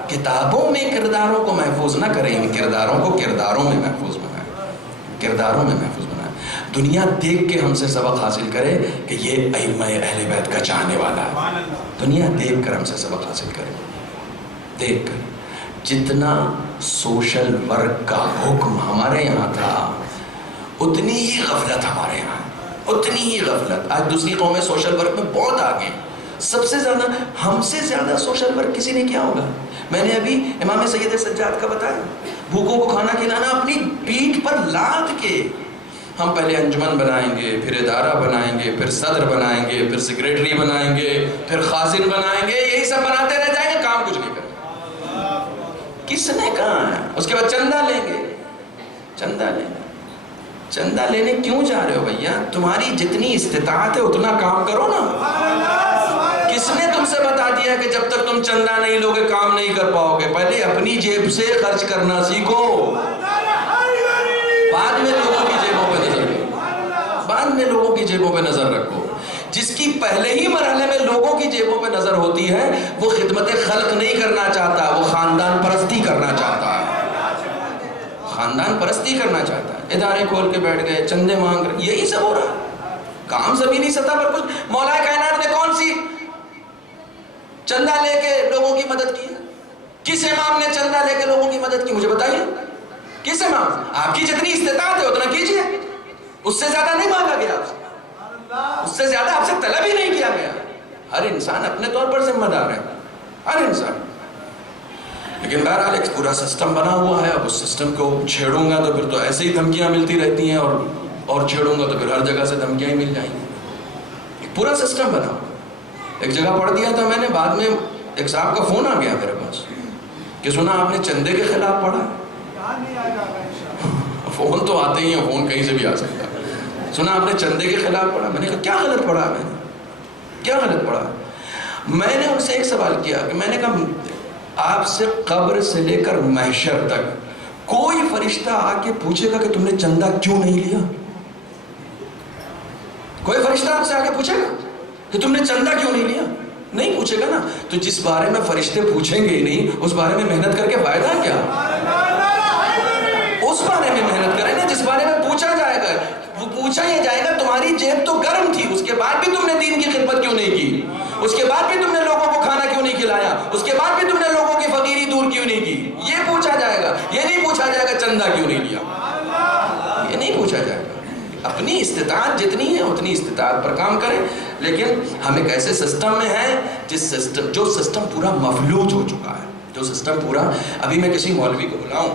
کتابوں میں کرداروں کو محفوظ نہ کریں، ان کرداروں کو کرداروں میں محفوظ بنائیں، کرداروں میں محفوظ بنائیں. دنیا دیکھ کے ہم سے سبق حاصل کرے کہ یہ ائمہ اہل بیت کا چاہنے والا ہے. دنیا دیکھ کر ہم سے سبق حاصل کرے، دیکھ کر. جتنا سوشل ورک کا حکم ہمارے یہاں تھا اتنی ہی غفلت ہمارے یہاں، اتنی ہی غفلت. آج دوسری قومیں سوشل ورک میں بہت آگے، سب سے زیادہ، ہم سے زیادہ سوشل ورک کسی نے کیا ہوگا. میں نے ابھی امام سید سجاد کا بتایا، بھوکوں کو کھانا کھلانا اپنی پیٹھ پر لاد کے. ہم پہلے انجمن بنائیں گے، پھر ادارہ بنائیں گے، پھر صدر بنائیں گے، پھر سیکریٹری بنائیں گے، پھر خازن بنائیں گے، یہی سب بناتے رہ جائیں گے، کام کچھ نہیں کریں. کس نے کہا ہے؟ اس کے بعد چندہ لیں گے، چندہ لیں گے. چندہ لینے کیوں جا رہے ہو بھیا؟ تمہاری جتنی استطاعت ہے اتنا کام کرو نا. کس نے تم سے بتا دیا کہ جب تک تم چندہ نہیں لوگے کام نہیں کر پاؤ گے؟ پہلے اپنی جیب سے خرچ کرنا سیکھو، بعد میں لوگوں کی جیبوں پہ نظر رکھو، بعد میں لوگوں کی جیبوں پہ نظر رکھو. جس کی پہلے ہی مرحلے میں لوگوں کی جیبوں پہ نظر ہوتی ہے وہ خدمت خلق نہیں کرنا چاہتا، وہ خاندان پرستی کرنا چاہتا ہے، خاندان پرستی کرنا چاہتا ہے. ادارے کھول کے بیٹھ گئے، چندے مانگ رہے، یہی سب ہو رہا. کام زمینی سطح پر کچھ. مولا کائنات نے کون سی چندہ لے کے لوگوں کی مدد کی؟ کس امام نے چندہ لے کے لوگوں کی مدد کی؟ مجھے بتائیے کس امام؟ آپ کی جتنی استطاعت ہے اتنا کیجیے، اس سے زیادہ نہیں مانگا گیا آپ سے. اس سے زیادہ آپ سے طلب ہی نہیں کیا گیا. ہر انسان اپنے طور پر ذمہ دار ہے, ہر انسان. لیکن بہرحال ایک پورا سسٹم بنا ہوا ہے. اب اس سسٹم کو چھیڑوں گا تو پھر تو ایسے ہی دھمکیاں ملتی رہتی ہیں, اور چھیڑوں گا تو پھر ہر جگہ سے دھمکیاں ہی مل جائیں گی. ایک پورا سسٹم بنا. ایک جگہ پڑھ دیا تھا میں نے, بعد میں ایک صاحب کا فون آ گیا میرے پاس کہ سنا آپ نے چندے کے خلاف پڑھا. فون تو آتے ہی ہیں, فون کہیں سے بھی آ سکتا ہے. سنا آپ نے چندے کے خلاف پڑھا. میں نے کہا کیا غلط پڑھا, میں نے کیا غلط پڑھا. میں نے ان سے ایک سوال کیا کہ میں نے کہا آپ سے قبر سے لے کر محشر تک کوئی فرشتہ آ کے پوچھے گا کہ تم نے چندہ کیوں نہیں لیا؟ کوئی فرشتہ آپ سے آ کے پوچھے گا کہ تم نے چندہ کیوں نہیں لیا؟ نہیں پوچھے گا نا. تو جس بارے میں فرشتے پوچھیں گے ہی نہیں, اس بارے میں محنت کر کے فائدہ کیا؟ اس بارے میں محنت کریں نا جس بارے میں پوچھا جائے گا. وہ پوچھا یہ جائے گا تمہاری جیب تو گرم تھی, اس کے بعد بھی تم نے دین کی خدمت کیوں نہیں کی؟ اس کے بعد بھی تم نے لوگوں کو کھانا کیوں نہیں کھلایا؟ اس کے بعد بھی تم نے لوگوں کی فقیری دور کیوں نہیں کی؟ یہ پوچھا جائے گا. یہ نہیں پوچھا جائے گا چندہ کیوں نہیں لیا, یہ نہیں پوچھا جائے گا. اپنی استطاعت جتنی ہے اتنی استطاعت پر کام کریں. لیکن ہم ایک ایسے سسٹم میں ہیں جو سسٹم پورا مفلوج ہو چکا ہے, جو سسٹم پورا. ابھی میں کسی مولوی کو بلاؤں,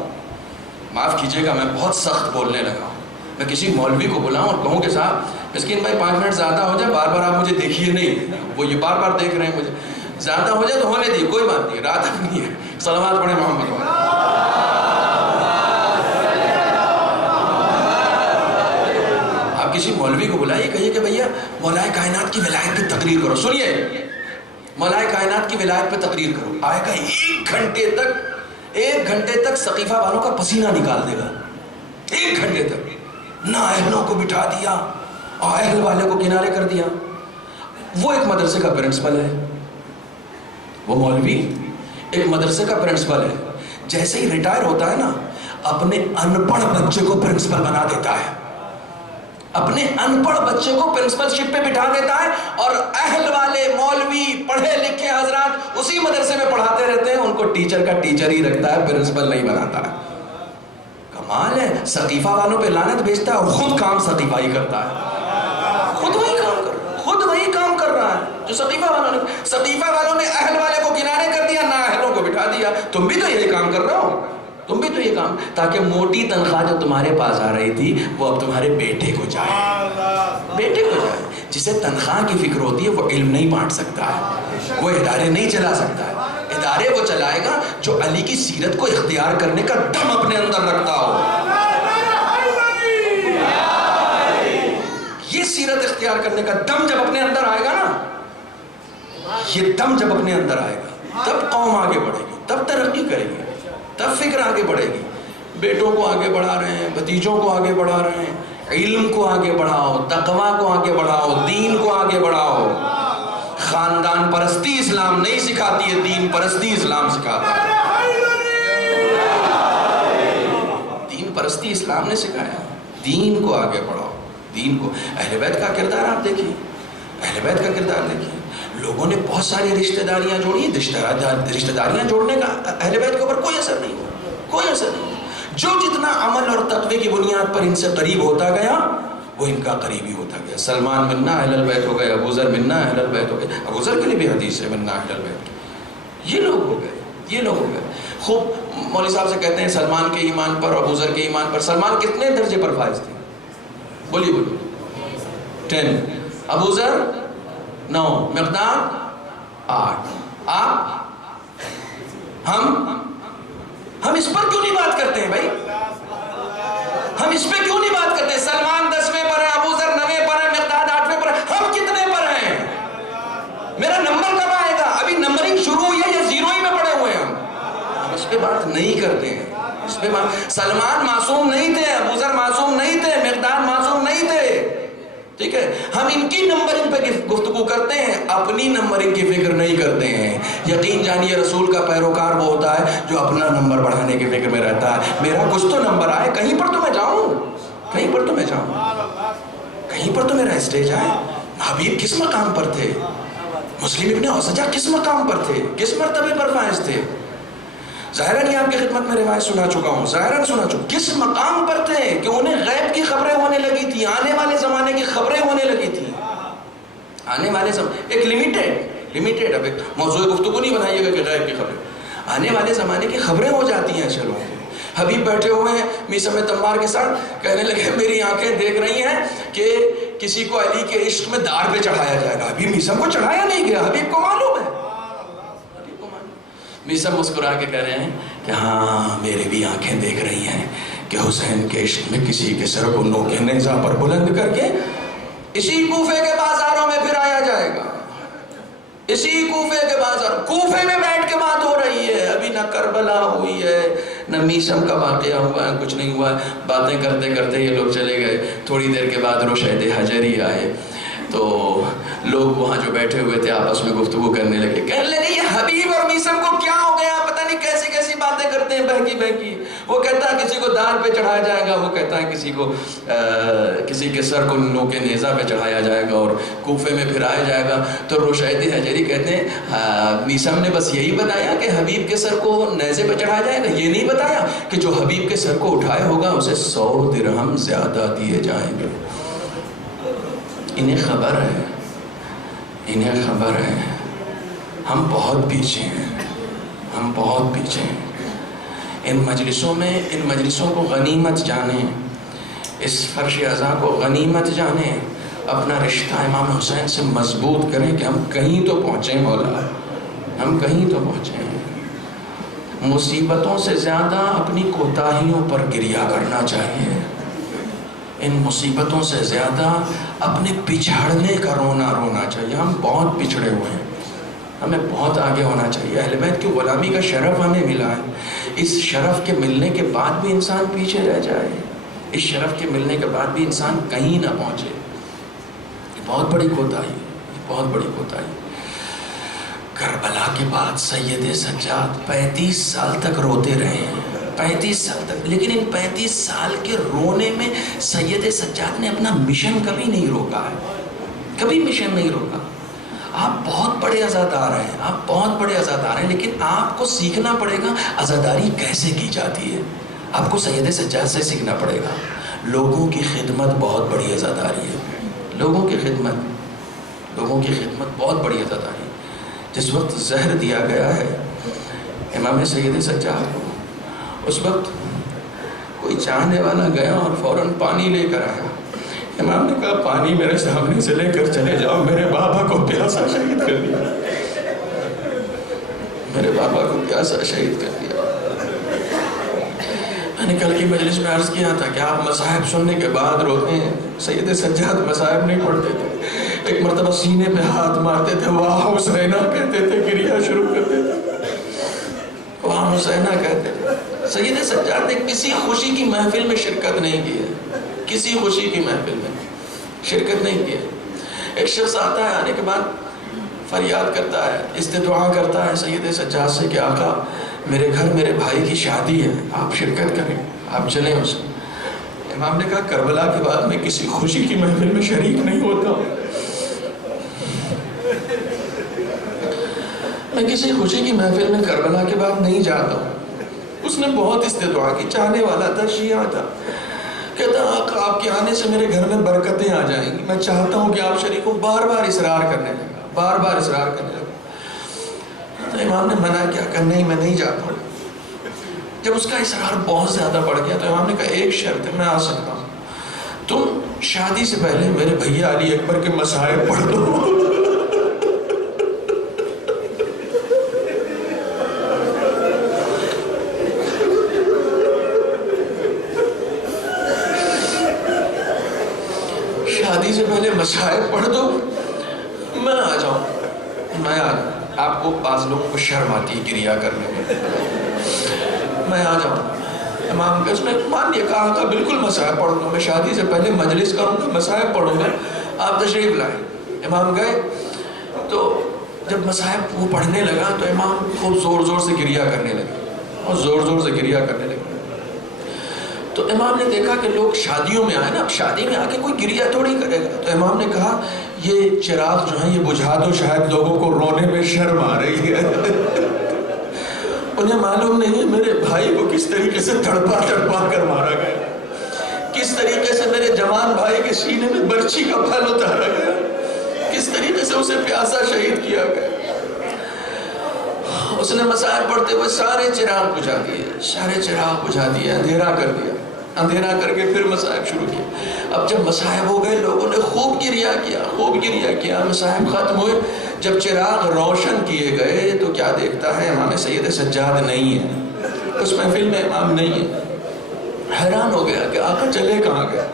معاف کیجئے گا میں بہت سخت بولنے لگا ہوں, میں کسی مولوی کو بلاؤں اور کہوں کہ صاحب مسکین بھائی 5 منٹ زیادہ ہو جائے, بار بار آپ مجھے دیکھیے نہیں, وہ یہ بار بار دیکھ رہے ہیں مجھے, زیادہ ہو جائے تو ہونے دیے, کوئی بات نہیں, رات تک نہیں ہے. صلوات پڑھیں محمد والے. آپ کسی مولوی کو بلائیے, کہیے کہ بھیا مولائے کائنات کی ولایت پہ تقریر کرو. سنیے, مولائے کائنات کی ولایت پہ تقریر کرو. آئے گا 1 گھنٹے تک سقیفہ والوں کا پسینہ نکال دے گا. 1 گھنٹے تک نہ اہلوں کو بٹھا دیا اور اہل والے کو کنارے کر دیا. وہ ایک مدرسے کا پرنسپل ہے, وہ مولوی ایک مدرسے کا پرنسپل ہے. جیسے ہی ریٹائر ہوتا ہے نا, اپنے ان پڑھ بچے کو پرنسپل بنا دیتا ہے, اپنے ان پڑھ بچے کو پرنسپل شپ پہ بٹھا دیتا ہے, اور اہل والے مولوی پڑھے لکھے حضرات اسی مدرسے میں پڑھاتے رہتے ہیں. ان کو ٹیچر کا ٹیچر ہی رکھتا ہے, پرنسپل نہیں بناتا ہے. کمال ہے. سقیفہ والوں پہ لعنت بھیجتا ہے اور خود کام سقیفہ ہی کرتا ہے. خود وہی کام کر رہا ہے جو سقیفہ والوں نے اہل والے کو کنارے کر دیا, نہ اہلوں کو بٹھا دیا. تم بھی تو یہی کام کر رہے ہو, تم بھی تو یہ کام, تاکہ موٹی تنخواہ جو تمہارے پاس آ رہی تھی وہ اب تمہارے بیٹے کو جائے. جسے تنخواہ کی فکر ہوتی ہے وہ علم نہیں بانٹ سکتا ہے, وہ ادارے نہیں چلا سکتا ہے. ادارے وہ چلائے گا جو علی کی سیرت کو اختیار کرنے کا دم اپنے اندر رکھتا ہو. یہ سیرت اختیار کرنے کا دم جب اپنے اندر آئے گا نا, یہ دم جب اپنے اندر آئے گا, تب قوم آگے بڑھے گی, تب ترقی کرے گی, تب فکر آگے بڑھے گی. بیٹوں کو آگے بڑھا رہے ہیں, بھتیجوں کو آگے بڑھا رہے ہیں. علم کو آگے بڑھاؤ, تقویٰ کو آگے بڑھاؤ, دین کو آگے بڑھاؤ. خاندان پرستی اسلام نہیں سکھاتی ہے, دین پرستی اسلام سکھاتا ہے. دین پرستی اسلام نے سکھایا. دین کو آگے بڑھاؤ, دین کو. اہل بیت کا کردار آپ دیکھیے, اہل بیت کا کردار دیکھیے. لوگوں نے بہت ساری رشتہ داریاں جوڑی. رشتہ داریاں جوڑنے کا اہل بیت کے اوپر کوئی اثر نہیں, کوئی اثر نہیں. جو جتنا عمل اور تقوی کی بنیاد پر ان سے قریب ہوتا گیا وہ ان کا قریبی ہوتا گیا. سلمان منا اہل البیت ہو گئے, ابو ذر منا اہل البیت ہو گئے. ابو ذر کے لیے بھی حدیث ہے منا اہل البیت. یہ لوگ ہو گئے. خوب مولوی صاحب سے کہتے ہیں سلمان کے ایمان پر, ابو ذر کے ایمان پر. سلمان کتنے درجے پر فائز تھے؟ بولیے 10. ابو ذر 9, مقداد 8. آپ ہم اس پر کیوں نہیں بات کرتے ہیں بھائی؟ ہم اس پہ کیوں نہیں بات کرتے ہیں؟ سلمان 10ویں پر ہے, ابو ذر 9ویں پر ہے, مقداد 8ویں پر ہے. ہم کتنے پر ہیں؟ میرا نمبر کب آئے گا؟ ابھی نمبرنگ شروع ہوئی ہے یا 0 ہی میں پڑے ہوئے ہیں. ہم اس پہ بات نہیں کرتے ہیں. اس پہ سلمان معصوم نہیں تھے, ابو ذر معصوم نہیں تھے, مقداد معصوم نہیں تھے. ٹھیک ہے, ہم ان کی نمبرنگ پہ گفتگو کرتے ہیں, اپنی نمبرنگ کی فکر نہیں کرتے ہیں. یقین جانیے رسول کا پیروکار وہ ہوتا ہے جو اپنا نمبر بڑھانے کی فکر میں رہتا ہے. میرا کچھ تو نمبر آئے, کہیں پر تو میں جاؤں, کہیں پر تو میرا اسٹیج آئے. حبیب کس مقام پر تھے؟ مسلم ابن اوسجہ کس مقام پر تھے؟ کس مرتبے پر فائز تھے؟ ظاہراً یہ آپ کی خدمت میں روایت سنا چکا ہوں, کس مقام پر تھے کہ انہیں غیب کی خبریں ہونے لگی تھی, آنے والے زمانے کی خبریں ہونے لگی تھی. آنے والے ایک لمیٹیڈ اب ایک موضوع گفتگو نہیں بنائیے گا کہ غیب کی خبریں، آنے والے زمانے کی خبریں ہو جاتی ہیں چلو۔ حبیب بیٹھے ہوئے ہیں میثم تمار کے ساتھ، کہنے لگے میری آنکھیں دیکھ رہی ہیں کہ کسی کو علی کے عشق میں دار پہ چڑھایا جائے گا۔ حبیب میثم کو چڑھایا نہیں گیا، حبیب کو معلوم ہے، حبیب کو معلوم۔ میثم مسکرا کے کہہ رہے ہیں کہ ہاں میری بھی آنکھیں دیکھ رہی ہیں کہ حسین کے عشق میں کسی کے سر کو نوکے نیزہ پر بلند کر کے اسی کوفے کے بازاروں میں پھر آیا جائے گا، اسی کوفے کے بازار، کوفے میں بیٹھ کے بات ہو رہی ہے، ابھی نہ کربلا ہوئی ہے نہ میثم کا واقعہ ہوا ہے، کچھ نہیں ہوا ہے۔ باتیں کرتے کرتے یہ لوگ چلے گئے، تھوڑی دیر کے بعد رشید حجری آئے تو لوگ وہاں جو بیٹھے ہوئے تھے آپس میں گفتگو کرنے لگے، کہنے لگے یہ حبیب اور میثم کو کیا ہو گیا، پتہ نہیں کیسی کیسی باتیں کرتے ہیں بہکی بہکی۔ وہ کہتا ہے کسی کو دار پہ چڑھایا جائے گا، وہ کہتا ہے کسی کے سر کو نوکے نیزہ پہ چڑھایا جائے گا اور کوفے میں پھرایا جائے گا۔ تو رشید حجری کہتے ہیں میثم نے بس یہی بتایا کہ حبیب کے سر کو نیزے پہ چڑھایا جائے گا، یہ نہیں بتایا کہ جو حبیب کے سر کو اٹھائے ہوگا اسے 100 درہم زیادہ دیے جائیں گے۔ انہیں خبر ہے، انہیں خبر ہے ہم بہت پیچھے ہیں، ہم بہت پیچھے ہیں۔ ان مجلسوں کو غنیمت جانیں، اس فرش ازاں کو غنیمت جانیں، اپنا رشتہ امام حسین سے مضبوط کریں کہ ہم کہیں تو پہنچیں مولا، ہم کہیں تو پہنچیں۔ مصیبتوں سے زیادہ اپنی کوتاہیوں پر گریہ کرنا چاہیے، ان مصیبتوں سے زیادہ اپنے پچھڑنے کا رونا چاہیے۔ ہم بہت پچھڑے ہوئے ہیں، ہمیں بہت آگے ہونا چاہیے۔ اہل بیت کی غلامی کا شرف ہمیں ملا ہے، اس شرف کے ملنے کے بعد بھی انسان پیچھے رہ جائے، اس شرف کے ملنے کے بعد بھی انسان کہیں نہ پہنچے، یہ بہت بڑی کوتاہی، بہت بڑی کوتاہی۔ کربلا کے بعد سید سجاد 35 سال تک روتے رہے ہیں، 35 سال تک، لیکن ان 35 سال کے رونے میں سید سجاد نے اپنا مشن کبھی نہیں روکا ہے، کبھی مشن نہیں روکا۔ آپ بہت بڑے عزادار ہیں، آپ بہت بڑے عزادار ہیں، لیکن آپ کو سیکھنا پڑے گا عزاداری کیسے کی جاتی ہے، آپ کو سید سجاد سے سیکھنا پڑے گا۔ لوگوں کی خدمت بہت بڑی عزاداری ہے، لوگوں کی خدمت بہت بڑی عزاداری ہے۔ جس وقت زہر دیا گیا ہے امام سید سجاد کو، اس وقت کوئی چاہنے والا گیا اور فوراً پانی لے کر آیا۔ امام نے کہا پانی میرے سامنے سے لے کر چلے جاؤ، میرے بابا کو پیاسا شہید کر دیا، میرے بابا کو پیاسا شہید کر دیا۔ میں نے کل کی مجلس میں عرض کیا تھا کہ آپ مصائب سننے کے بعد روتے ہیں، سید سجاد مصائب نہیں پڑھتے تھے، ایک مرتبہ سینے پہ ہاتھ مارتے تھے، واہ حسینہ کہتے تھے، گریہ شروع کرتے تھے، واہ حسینہ کہتے تھے۔ سید سجاد نے کسی خوشی کی محفل میں شرکت نہیں کی ہے، کسی خوشی کی محفل میں شرکت نہیں کی ہے۔ ایک شخص آتا ہے، آنے کے بعد فریاد کرتا ہے، استدعا کرتا ہے سید سجاد سے کہ آقا میرے گھر میرے بھائی کی شادی ہے، آپ شرکت کریں، آپ چلیں اس میں۔ امام نے کہا کربلا کے بعد میں کسی خوشی کی محفل میں شریک نہیں ہوتا، میں کسی خوشی کی محفل میں کربلا کے بعد نہیں جاتا ہوں۔ اس نے بہت استدعا کی، چاہنے والا تھا، شیعہ تھا، کہتا آقا آپ کے آنے سے میرے گھر میں برکتیں آ جائیں گی، میں چاہتا ہوں کہ آپ شریک ہو۔ بار بار اصرار کرنے لگا، بار بار اصرار کرنے لگا۔ تو امام نے منع کیا کہ نہیں میں نہیں جاتا ہوں۔ جب اس کا اصرار بہت زیادہ بڑھ گیا تو امام نے کہا ایک شرط ہے، میں آ سکتا ہوں، تم شادی سے پہلے میرے بھیا علی اکبر کے مصائب پڑھ دو۔ شادی سے پہلے مصائب پڑھ دو، میں آ جاؤں، میں آ جاؤں۔ آپ کو بعض لوگوں کو شرم آتی ہے گریہ کرنے میں آ جاؤں۔ امام نے اس میں مان لیا، کہا تھا بالکل مصائب پڑھوں گا، میں شادی سے پہلے مجلس کروں گا، مصائب پڑھوں گا، آپ تشریف لائیں۔ امام گئے تو جب مصائب وہ پڑھنے لگا تو امام خوب زور زور سے گریہ کرنے لگے، اور زور زور سے گریہ کرنے لگے۔ تو امام نے دیکھا کہ لوگ شادیوں میں آئے نا، اب شادی میں آ کے کوئی گریہ تھوڑی کرے گا، تو امام نے کہا یہ چراغ جو ہیں یہ بجھا دو، شاید لوگوں کو رونے میں شرم آ رہی ہے۔ انہیں معلوم نہیں ہے میرے بھائی کو کس طریقے سے تڑپا کر مارا گیا، کس طریقے سے میرے جوان بھائی کے سینے میں برچھی کا پھل اتارا گیا، کس طریقے سے اسے پیاسا شہید کیا گیا. اس نے مصائب پڑھتے ہوئے سارے چراغ بجھا دیے, اندھیرا کر دیا, اندھیرا کر کے پھر مصائب شروع کیا. اب جب مصائب ہو گئے, لوگوں نے خوب گریہ کیا, مصائب ختم ہوئے. جب چراغ روشن کیے گئے تو کیا دیکھتا ہے, امام سید سجاد نہیں ہے, اس محفل میں امام نہیں ہے. حیران ہو گیا کہ آقا چلے کہاں گئے.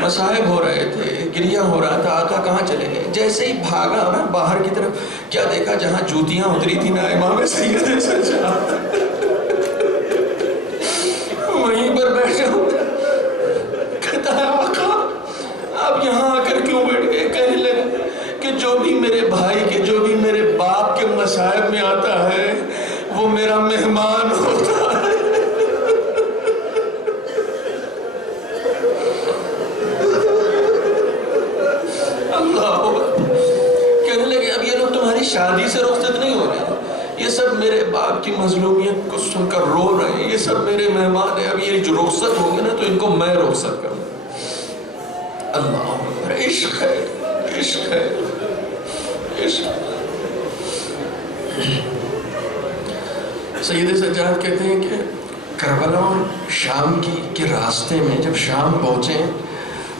مصائب ہو رہے تھے, گریہ ہو رہا تھا, آقا کہاں چلے گئے. جیسے ہی بھاگا نا باہر کی طرف, کیا دیکھا, جہاں جوتیاں اتری تھی نا امام سید سجاد وہیں پر بیٹھے ہوئے. کہتا ہے آقا آپ یہاں آ کر کیوں بیٹھ گئے. کہنے لگے کہ جو بھی میرے بھائی کے, جو بھی میرے باپ کے مصائب میں آتا ہے وہ میرا مہمان ہوتا ہے. کہنے لگے اب یہ لوگ تمہاری شادی سے رخصت نہیں ہو رہے, یہ سب میرے باپ کی مظلومیت کو سن کر رو رہے ہیں, یہ سب میرے مہمان ہیں. اب یہ جو رخصت ہوں گے نا تو ان کو میں رخصت کروں. اللہ, عشق ہے, عشق ہے, عشق. سید سجاد کہتے ہیں کہ کربلا اور شام کے راستے میں جب شام پہنچے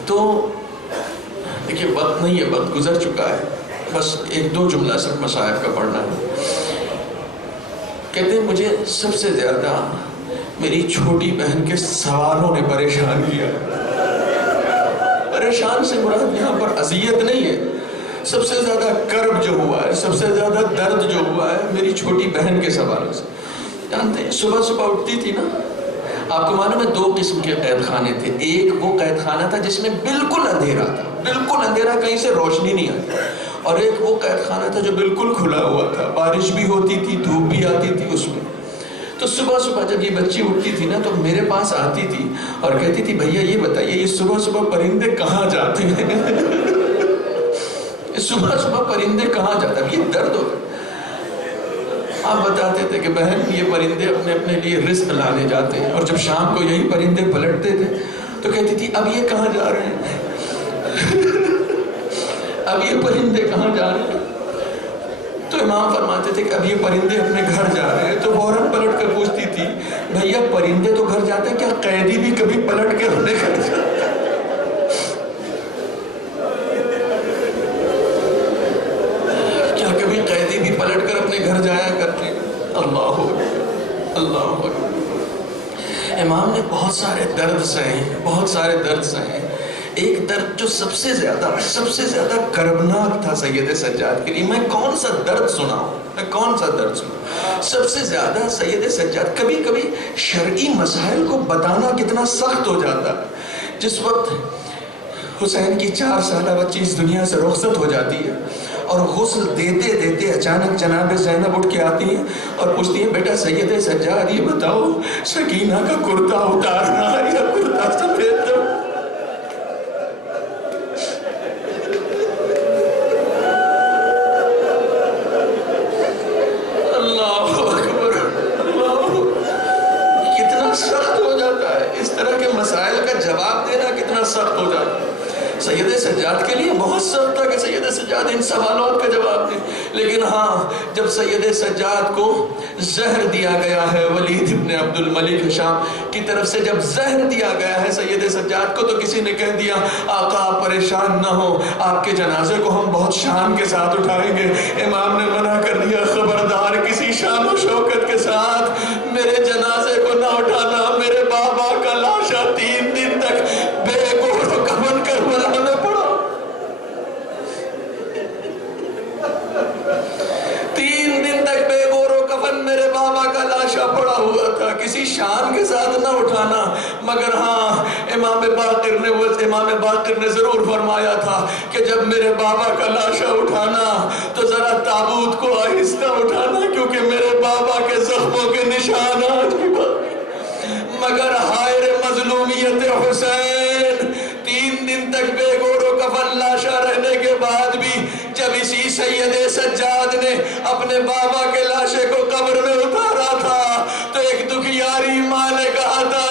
تو دیکھیے وقت نہیں ہے, وقت گزر چکا ہے, بس ایک دو جملہ صرف مصائب کا پڑھنا ہے. کہتے ہیں مجھے سب سے زیادہ میری چھوٹی بہن کے سوالوں نے پریشان کیا. پریشان سے مراد یہاں پر اذیت نہیں ہے, سب سے زیادہ کرب جو ہوا ہے, سب سے زیادہ درد جو ہوا ہے میری چھوٹی بہن کے سوالوں سے. جانتے ہیں صبح صبح اٹھتی تھی نا, آپ کو معلوم ہے 2 قسم کے قید خانے تھے. ایک وہ قید خانہ تھا جس میں بالکل اندھیرا تھا, بالکل اندھیرا, کہیں سے روشنی نہیں آتی. اور ایک وہ قید خانہ تھا جو بالکل کھلا ہوا تھا, بارش بھی ہوتی تھی, دھوپ بھی آتی تھی اس میں. تو صبح صبح جب یہ بچی اٹھتی تھی نا تو میرے پاس آتی تھی اور کہتی تھی بھیا یہ بتائیے یہ صبح صبح پرندے کہاں جاتے ہیں. صبح صبح پرندے کہاں جاتے ہیں. اب یہ درد ہوتا. آپ بتاتے تھے کہ بہن یہ پرندے اپنے اپنے لیے رزق لانے جاتے ہیں, اور جب شام کو یہی پرندے پلٹتے تھے تو کہتی تھی اب یہ کہاں جا رہے ہیں, اب یہ پرندے کہاں جا رہے ہیں. تو امام فرماتے تھے کہ اب یہ پرندے اپنے گھر جا رہے ہیں. تو فوراً پلٹ کر پوچھتی تھی بھیا پرندے تو گھر جاتے ہیں, کیا قیدی بھی کبھی پلٹ کے اپنے گھر جاتے ہیں. کیا کبھی قیدی بھی پلٹ کر اپنے گھر جایا کرتے ہیں. اللہ اللہ. امام نے بہت سارے درد سہے, بہت سارے درد سہے. ایک درد جو سب سے زیادہ کربناک تھا سید سجاد کے لیے, میں کون سا درد سناؤں, سب سے زیادہ سید سجاد, کبھی کبھی شرعی مسائل کو بتانا کتنا سخت ہو جاتا ہے. جس وقت حسین کی 4 سالہ بچی اس دنیا سے رخصت ہو جاتی ہے اور غسل دیتے دیتے اچانک جناب زینب اٹھ کے آتی ہیں اور پوچھتی ہیں بیٹا سید سجاد یہ بتاؤ سکینہ کا کرتا اتارنا ہے یا کرتا سفید. سخت ہو جاتا. سید سجاد کے لیے بہت سخت تھا کہ سید سجاد ان سوالات کا جواب دے. لیکن ہاں جب سید سجاد کو زہر دیا گیا ہے, ولید ابن عبد الملک شام کی طرف سے جب زہر دیا گیا ہے سید سجاد کو, تو کسی نے کہہ دیا آقا آپ پریشان نہ ہو, آپ کے جنازے کو ہم بہت شان کے ساتھ اٹھائیں گے. امام نے منع کر دیا, خبردار کسی شان و شوکت کے ساتھ میرے جنازے کو نہ اٹھانا. میرے بابا کا لاشا 3 دن تک بے گور و کفن کربلا میں پڑا. 3 دن تک بے گور و کفن میرے بابا کا لاشا پڑا ہوا تھا. کسی شان کے ساتھ نہ اٹھانا. مگر ہاں امام باقر نے ضرور فرمایا تھا کہ جب میرے بابا کا لاشا اٹھانا تو ذرا تابوت کو آہستہ اٹھانا, کیونکہ میرے بابا کے زخموں کے نشانات بھی باقی. مگر حائر مظلومیت حسین 3 دن تک بے گور و کفن لاشا رہنے کے بعد بھی جب اسی سید سجاد نے اپنے بابا کے لاشے کو قبر میں اتارا تھا تو ایک دکھیاری ماں نے کہا تھا